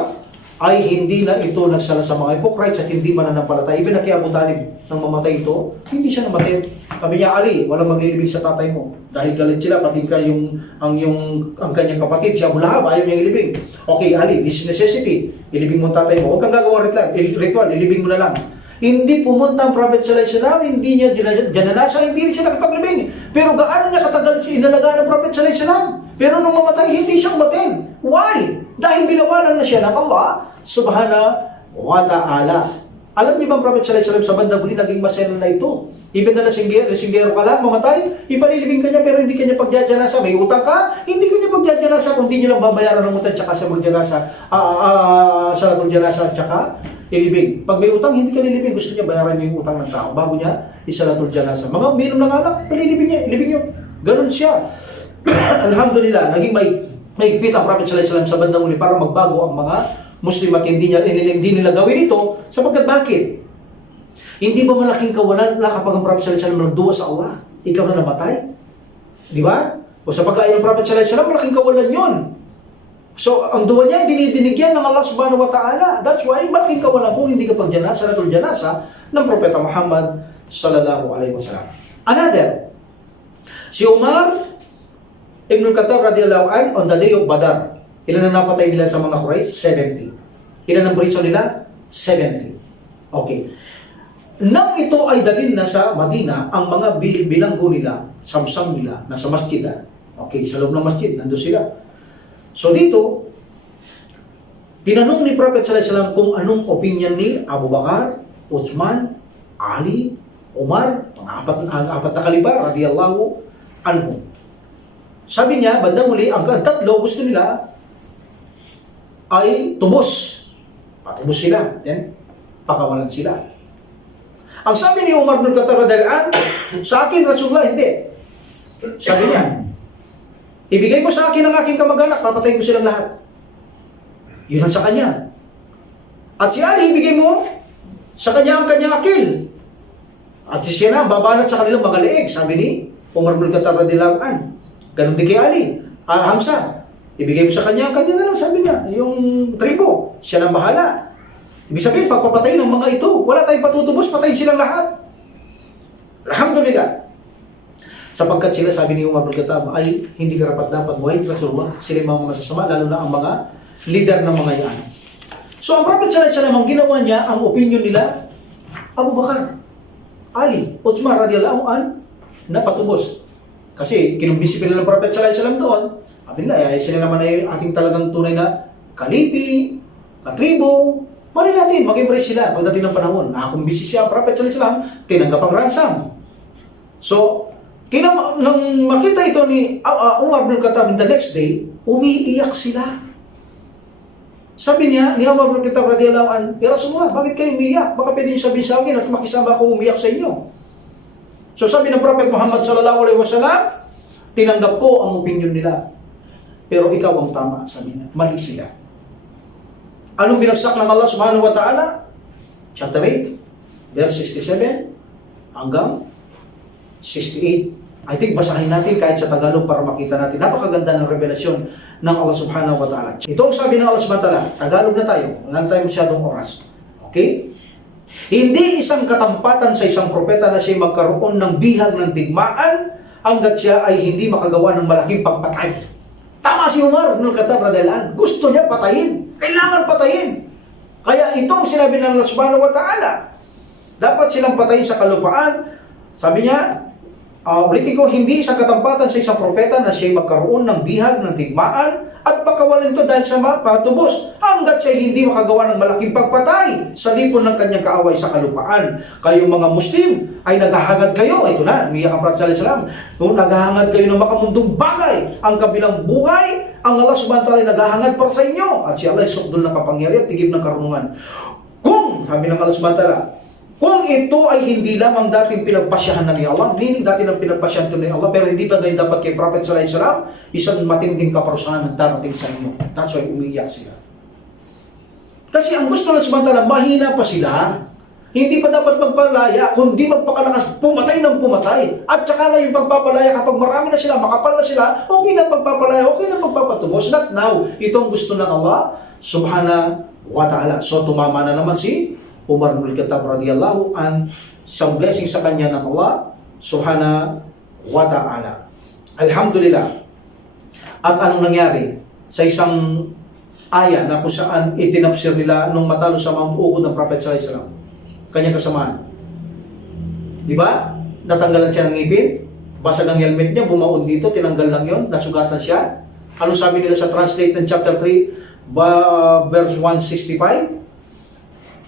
ay hindi na ito nagsala sa mga hypocrites at hindi mananampalataya. Even na kay Abu Talib nang mamatay ito, hindi siya namatay. Sabi niya, Ali, walang maglilibing sa tatay mo. Dahil galit sila, pati ka ang kanyang kapatid, si Abu Lahab, ayaw niyang ilibing. Okay, Ali, this is necessity. Ilibing mo ang tatay mo. Huwag kang gagawa ritual, ilibing mo na lang. Hindi pumunta ang Prophet sallallahu alaihi wasallam, hindi niya jananasa, hindi siya nakipaglibing. Pero gaano niya katagal inalagaan ng Prophet sallallahu alaihi wasallam? Pero nung mamatay, hindi siya umating. Why? Dahil binawalan na siya ng Allah subhanahu wa ta'ala. Alam niyo ba ang Prophet sallallahu alaihi wasallam sa bandang huli naging masaya na ito? Even na lasinggero ka lang, mamatay, ipalilibing ka niya pero hindi ka niya pagjajanasa. May utang ka, hindi ka niya pagjajanasa kung hindi niya lang babayaran ng utang tsaka sa magjanasa, salatul janasa tsaka ilibing. Pag may utang, hindi ka lilibing. Gusto niya bayaran niya yung utang ng tao bago niya isalatul janasa. Mga uminom ng alak, palilibing niya, ilibing niyo. Ganon siya. Alhamdulillah, naging may higpit ang Prophet sallallahu alaihi wasallam sa bandang huli para magbago ang mga Muslim at hindi nila gawin ito sapagkat bakit? Hindi ba malaking kawalan na kapag ang Prophet sallallahu alaihi wasallam nagduwa sa Allah, ikaw na namatay? Di ba? O sa pagkain ng Prophet sallallahu alaihi wasallam, malaking kawalan yon. So, ang duwa niya, dinidinigyan ng Allah subhanahu wa ta'ala. That's why, malaking kawalan kung hindi ka pagjanasa, salatul janasa ng Propeta Muhammad sallallahu alaihi wasallam. Another, si Umar Ibn Khattab radhiyallahu anhu on the day of Badr, ilan ang napatay nila sa mga Quraysh? 70. Ilan ang briso nila? 70. Okay. Nang ito ay dalhin na sa Madina, ang mga bilanggo nila, samsam nila, nasa masjid. Okay, sa loob ng masjid, nandun sila. So dito, tinanong ni Prophet sallallahu alaihi wasallam kung anong opinion ni Abu Bakar, Uthman, Ali, Umar, ang apat na kaliba, radhiyallahu anhu. Sabi niya, bandang huli, ang tatlo gusto nila ay tubos. Patubos sila. Then, pakawalan sila. Ang sabi ni Umar bin Khattab radhiyallahu anhu, sa akin, Rasulullah, hindi. Sabi niya, ibigay mo sa akin ang aking kamag-anak, papatayin ko silang lahat. Yun ang sa kanya. At si Ali, ibigay mo sa kanya ang kanyang akil. At siya na, babanat sa kanilang mga leeg, sabi ni Umar bin Khattab radhiyallahu anhu. Ganon din kay Ali, Hamza. Ibigay mo sa kanya ang kanyang sabi niya, yung tribo, siya nang bahala. Ibig sabihin, pagpapatayin ng mga ito, wala tayong patutubos, patayin silang lahat. Alhamdulillah. Sapagkat sila, sabi ni Umar bin Khattab, ay hindi karapat-dapat buhay Rasulullah. Sila yung mga masasama, lalo na ang mga leader ng mga yan. So ang Prophet sallallahu alaihi wasallam, ang ginawa niya, ang opinion nila, Abu Bakar, Ali, Uthman radhiyallahu anhu, na patubos. Kasi kinumbisi nila ng Prophet sallallahu alaihi wasallam doon. Sabi nila, sila naman ay ating talagang tunay na kalipi, katribo. Mali natin, mag-embrace sila pagdating ng panahon. Nakakumbisi siya ang Prophet sallallahu alaihi wasallam, tinanggap ang ransom. So, nang makita ito ni Umar bin Khattab the next day, umiiyak sila. Sabi niya, ni Umar bin Khattab radhiyallahu anhu, "Ya Rasulullah, bakit kayo umiyak? Baka pwede niyo sabihin sa akin at makisama ako umiyak sa inyo." So sabi ng Prophet Muhammad sallallahu alaihi wasallam, tinanggap ko ang opinion nila. Pero ikaw ang tama, sabi niya. Mali sila. Anong binagsak ng Allah subhanahu wa ta'ala? Chapter 8, verse 67 hanggang 68. I think basahin natin kahit sa Tagalog para makita natin. Napakaganda ng revelasyon ng Allah subhanahu wa ta'ala. Ito ang sabi ng Allah subhanahu wa ta'ala. Tagalog na tayo. Wala na tayo masyadong oras. Okay? Hindi isang katampatan sa isang propeta na siya magkaroon ng bihag ng digmaan hanggat siya ay hindi makagawa ng malaking pagpatay. Tama si Umar bin Khattab radhiyallahu anhu. Gusto niya patayin. Kailangan patayin. Kaya ito ang sinabi ng Allah subhanahu wa ta'ala. Dapat silang patayin sa kalupaan. Sabi niya, ulitin ko, hindi isang katampatan sa isang propeta na siya magkaroon ng bihag ng digmaan at pakawalan ito dahil sa patubos hanggat siya hindi makagawa ng malaking pagpatay sa lipon ng kanyang kaaway sa kalupaan. Kayo mga Muslim ay naghahangad kayo, ito na, umiyak ang Prophet sallallahu alaihi wasallam, naghahangad kayo ng makamundong bagay, ang kabilang buhay, ang Allah subhanahu wa ta'ala ay naghahangad para sa inyo, at si Allah ay sukdol ng kapangyarihan at tigib ng karunungan. Kung, sabi ng Allah subhanahu wa ta'ala, kung ito ay hindi lamang dating pinagpasyahan na ni Allah, meaning dati nang pinagpasyahan ito ni Allah, pero hindi pa ngayon dapat kay Prophet sallallahu alaihi wasallam, isang matinding kaparusahan ang darating sa inyo. That's why umiiyak sila. Kasi ang gusto ng subhanahu mahina pa sila, hindi pa dapat magpalaya, kundi magpakalakas, pumatay ng pumatay. At saka na yung pagpapalaya, kapag marami na sila, makapal na sila, okay na pagpapalaya, okay na pagpapatubos. Not now. Ito ang gusto ng Allah subhanahu wa ta'ala. So tumama na naman si Umar bin Khattab radhiyallahu an, isang blessing sa kanya ng Allah subhanahu wa ta'ala. Alhamdulillah. At anong nangyari? Sa isang aya na kung saan itinapsir nila nung matalo sa Mount Uhud ng Prophet sallallahu alaihi wasallam, kanyang kasamaan. Di ba? Natanggalan siya ng ngipin, basag ang helmet niya, bumaon dito, tinanggal lang yon, nasugatan siya. Ano sabi nila sa translate ng chapter 3, verse 165?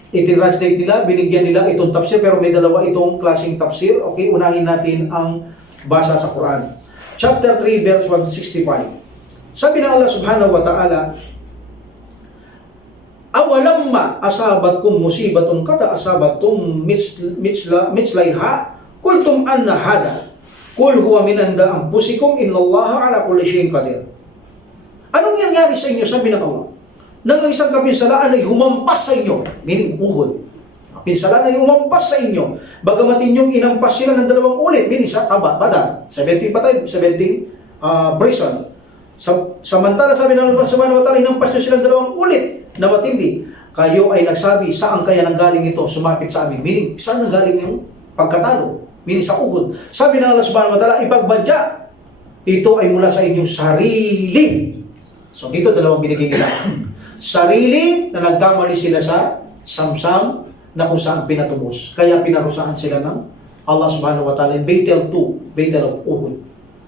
Itinranslate nila, binigyan nila itong tafsir, pero may dalawa itong klaseng tafsir. Okay, unahin natin ang basa sa Quran. Chapter 3, verse 165. Sabi na Allah subhanahu wa ta'ala, "Awalamma asabatkum musibatun kata asabatum mitslaiha qultum anna hada qul huwa min anda anfusikum innallaha ala kulli syai'in qadir." Anong nangyari sa inyo, sabi ng Allah? Nang isang kapinsalaan ay humampas sa inyo, meaning Uhud. Kapinsalaan ay humampas sa inyo, bagamat inyong inampas sila ng 2 ulit, meaning sa Badar, 70 patay, 70 prison. Samantala sabi ng Allah subhanahu wa ta'ala, inampas nyo sila 2 ulit na matindi. Kayo ay nagsabi, saan kaya nanggaling ito? Sumapit sa amin. Meaning, saan nanggaling yung pagkatalo? Meaning sa Uhud. Sabi ng Allah subhanahu wa ta'ala, ipagbadya, ito ay mula sa inyong sarili. So dito 2 binigay nila. Sarili na nagkamali sila sa Samsam na kung saan pinatubos. Kaya pinarusahan sila ng Allah subhanahu wa ta'ala in Battle 2, Battle of Uhud.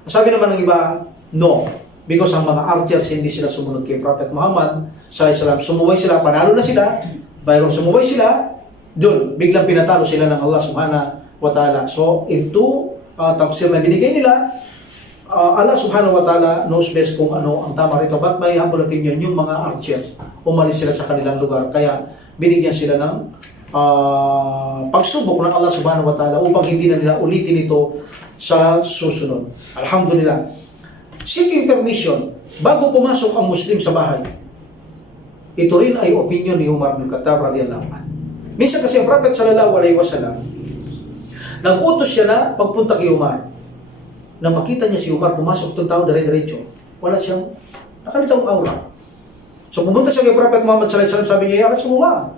Sabi naman ng iba, no. Because ang mga archers hindi sila sumunod kay Prophet Muhammad sallallahu alaihi wasallam. Sumuway sila, panalo na sila. Bayron sumuway sila, doon biglang pinatalo sila ng Allah subhanahu wa ta'ala. So, into tafsir na binigay nila, Allah subhanahu wa ta'ala knows best kung ano ang tama rito. But may humble opinion, yung mga archers, umalis sila sa kanilang lugar. Kaya binigyan sila ng pagsubok ng Allah subhanahu wa ta'ala upang hindi na nila ulitin ito sa susunod. Alhamdulillah. Seeking permission bago pumasok ang Muslim sa bahay. Ito rin ay opinion ni Umar bin Khattab radhiyallahu anhu. Minsan kasi ang Prophet sallallahu alaihi wasallam, nag-utos siya na pagpunta kay Umar. Nang makita niya si Umar, pumasok itong tao dire-diretso. Wala siyang nakalitang aura. So pumunta siya kay Prophet Muhammad sallallahu alaihi wasallam, sabi niya, "Ya Rasulullah,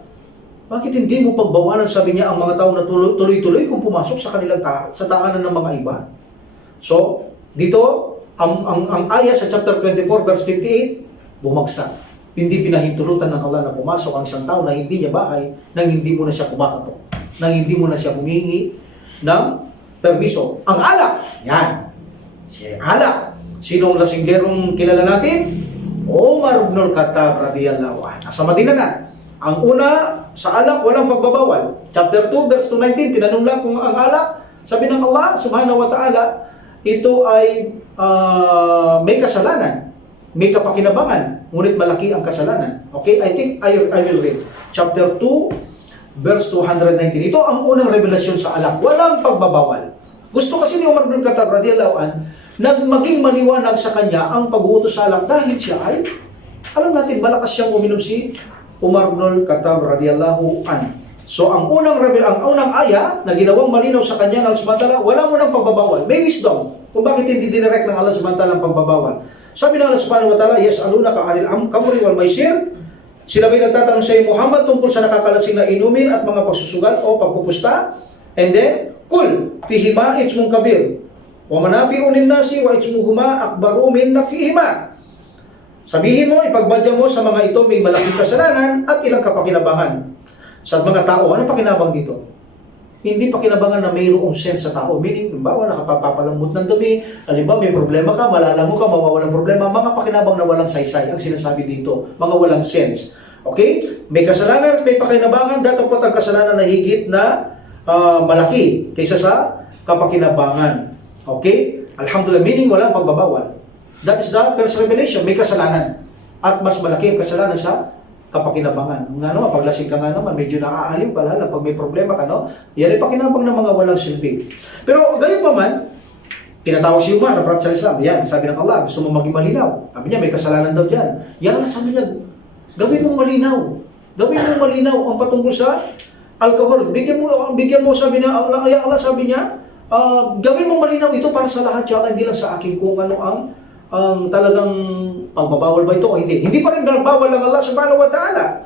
bakit hindi mo pagbawalan," sabi niya, "ang mga tao na tuloy-tuloy kung pumasok sa kanilang sa tahanan ng mga iba?" So, dito, ang aya sa chapter 24, verse 58, bumagsak. Hindi pinahintulutan ng Allah na pumasok ang isang tao na hindi niya bahay, nang hindi mo na siya kumakatok, nang hindi mo na siya humingi ng permiso. Ang alak, yan. Si alak. Sinong lasinggerong kilala natin? Umar ibn Khattab radhiyallahu anhu. Nasa Madina na. Ang una, sa alak, walang pagbabawal. Chapter 2, verse 219, tinanong lang kung ang alak, sabi ng Allah subhanahu wa ta'ala, ito ay may kasalanan. may kapakinabangan, ngunit malaki ang kasalanan. Okay, I think I will read. Chapter 2, verse 219. Ito ang unang revelasyon sa alak. Walang pagbabawal. Gusto kasi ni Umar bin Khattab radhiyallahu anhu na maging maliwanag sa kanya ang pag-uutos sa alak dahil siya ay, alam natin, malakas siyang uminom si Umar bin Khattab radhiyallahu anhu. So ang unang aya na ginawang malinaw sa kanya ng Allah subhanahu wa ta'ala, wala mo ng pagbabawal. May wisdom kung bakit hindi dinirect ng Allah subhanahu wa ta'ala ang pagbabawal. Sabi ng Allah subhanahu wa ta'ala, yas'alunaka 'anil kamri wal maisir. Sila may nagtatanong sa iyo, Muhammad, tungkol sa nakakalasing na inumin at mga pagsusugal o pagpupusta. And then, kul fihima itsmun kabir wa manafi'u lin-nasi wa itsmuhuma akbaru min nafihima. Sabihin mo, ipagbadya mo sa mga ito may malaking kasalanan at ilang kapakinabangan. Sa mga tao, ano pakinabang dito? Hindi pakinabangan na mayroong sense sa tao. Meaning, bawa nakapapalambot ng dumi, halimbawa may problema ka, malalango ka, mawawalang problema, mga pakinabang na walang saysay ang sinasabi dito, mga walang sense. Okay? May kasalanan at may pakinabangan, datapot ang kasalanan na higit na malaki kaysa sa kapakinabangan. Okay? Alhamdulillah, meaning walang pagbabawal. That is the first revelation, may kasalanan. At mas malaki ang kasalanan sa kapakinabangan. Nga naman, paglasing ka nga naman, medyo naaaliw pala, pag may problema ka, no? Yan ay pakinabang ng mga walang silbi. Pero gayon pa man, tinatawag si Umar na Prophet sa Islam. Yan, sabi ng Allah, gusto mo maging malinaw. Sabi niya, may kasalanan daw dyan. Yan, sabi niya, gawin mong malinaw. Gawin mong malinaw ang patungkol sa alcohol. Bigyan mo, sabi niya, Allah sabi niya, gawin mong malinaw ito para sa lahat, tsaka hindi lang sa akin kung ano ang talagang pagbabawal ba ito o hindi. Hindi pa rin nagbawal ng Allah subhanahu wa ta'ala.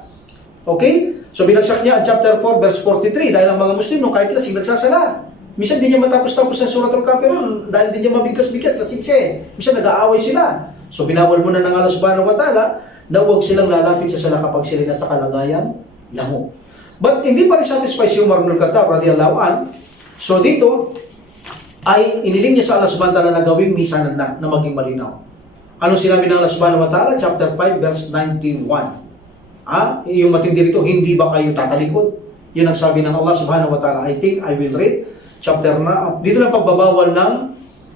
Okay? So binagsak niya ang chapter 4 verse 43 dahil ang mga Muslim kahit lasing nagsasala. Minsan di niya matapos-tapos ang surat al-Kafirun dahil di niya mabigkas-bigkas, lasing siya. Minsan nag-aaway sila. So binawal muna ng Allah subhanahu wa ta'ala na huwag silang lalapit sa sala kapag sila nasa kalagayang lango. But hindi pa rin satisfied si Umar bin Khattab radhiyallahu anhu. So dito ay iniling niya sa Allah subhanahu wa ta'ala na gawing misanan na maging malinaw. Ano sinabi ng Allah subhanahu wa ta'ala? Chapter 5 verse 91. Yung matindi rito, hindi ba kayo tatalikod? Yun ang sabi ng Allah subhanahu wa ta'ala. I think I will read chapter na, dito lang pagbabawal ng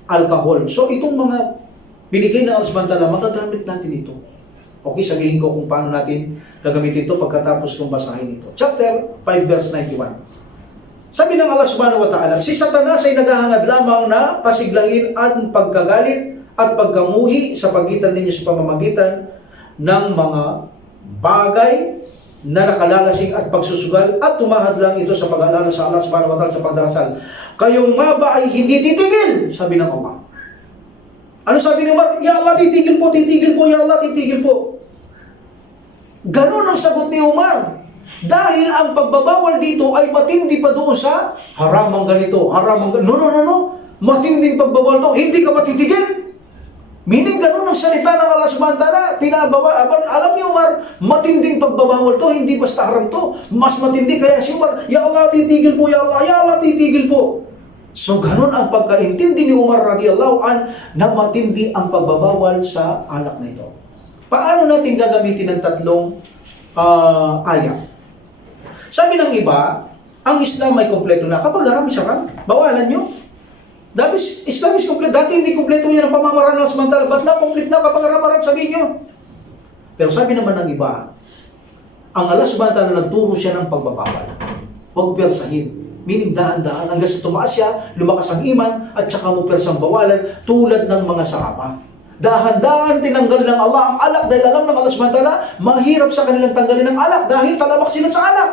alcohol. So itong mga binigay ng Allah subhanahu wa ta'ala, magagamit natin ito. Okay, sabihin ko kung paano natin gagamitin ito pagkatapos kong basahin ito. Chapter 5 verse 91. Sabi ng Allah subhanahu wa ta'ala, si Satanas ay naghahangad lamang na pasiglain ang pagkagalit at pagkamuhi sa pagitan ninyo sa pamamagitan ng mga bagay na nakalalasing at pagsusugal at tumahad lang ito sa pag-aalala sa Allah subhanahu wa ta'ala sa pagdarasal. Kayo nga ba ay hindi titigil? Sabi ng Allah. Ano sabi ni Umar? Ya Allah, titigil po, ya Allah, titigil po. Ganon ang sagot ni Umar. Dahil ang pagbabawal dito ay matindi pa doon sa haramang ganito, haramang ganito. No. Matinding pagbabawal to. Hindi ka matitigil. Meaning ganun ang salita ng Allah subhanahu wa ta'ala. Alam niyo Umar, matinding pagbabawal to. Hindi basta haram to. Mas matindi kaya si Umar, ya Allah, titigil po, ya Allah. Ya Allah, titigil po. So ganun ang pagkaintindi ni Umar radhiyallahu an na matindi ang pagbabawal sa alak na ito. Paano natin gagamitin ng tatlong ayat? Sabi ng iba, ang Islam ay kompleto na. Kapag haram, haram, bawalan nyo. That is, Islam is kompleto. Dati hindi kompleto yan ang pamamaraan ng samantala. Ba't na kompleto na kapag haram, sabihin nyo. Pero sabi naman ng iba, ang Allah subhanahu wa ta'ala nagturo siya ng pagbabawal. Huwag persahin. Meaning daan-daan. Hanggang sa tumaas siya, lumakas ang iman, at saka mo persang bawalan tulad ng mga sahaba. Dahan-dahan tinanggal ng Allah ang alak dahil alam ng Allah subhanahu wa ta'ala, mahirap sa kanilang tanggalin ang alak dahil talamak sila sa alak.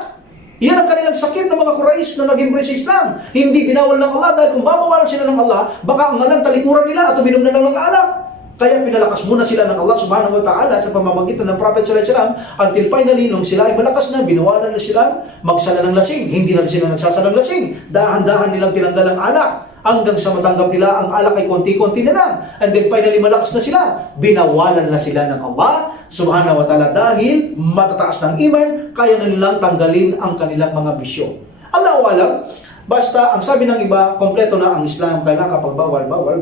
Yan ang kanilang sakit ng mga Quraysh na nag-embrace sa Islam. Hindi binawal ng Allah dahil kung babawalan sila ng Allah, baka ang ngalang talikuran nila at uminom na lang ng alak. Kaya pinalakas muna sila ng Allah subhanahu wa ta'ala sa pamamagitan ng Prophet sallallahu alaihi wasallam until finally, nung sila ay malakas na, binawalan na sila magsala ng lasing. Hindi na sila nagsasala ng lasing. Dahan-dahan nilang tinanggal ang alak hanggang sa matanggap nila ang alak ay konti-konti na lang. And then finally, malakas na sila. Binawalan na sila ng Allah subhanahu wa ta'ala dahil matataas ng iman, kaya na nilang tanggalin ang kanilang mga bisyo. Allahu alam, basta ang sabi ng iba, kompleto na ang Islam, kailangan kapag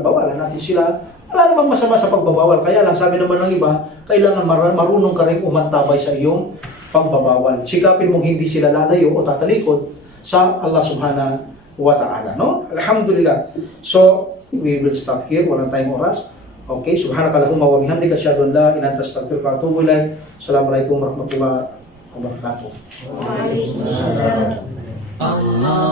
bawalan natin sila. Wala namang masama sa pagbabawal. Kaya lang, sabi naman ng iba, kailangan marunong ka rin umantabay sa iyong pagbabawal. Sikapin mong hindi sila lalayo o tatalikod sa Allah subhanahu wa ta'ala. No? Alhamdulillah. So, we will stop here. Walang tayong oras. Okay, subhanakallahumma wa bihamdika asyhadu an la ilaha illa anta astaghfiruka wa atubu ilaik. Assalamualaikum warahmatullahi wabarakatuh. Waalaikumsalam. Allah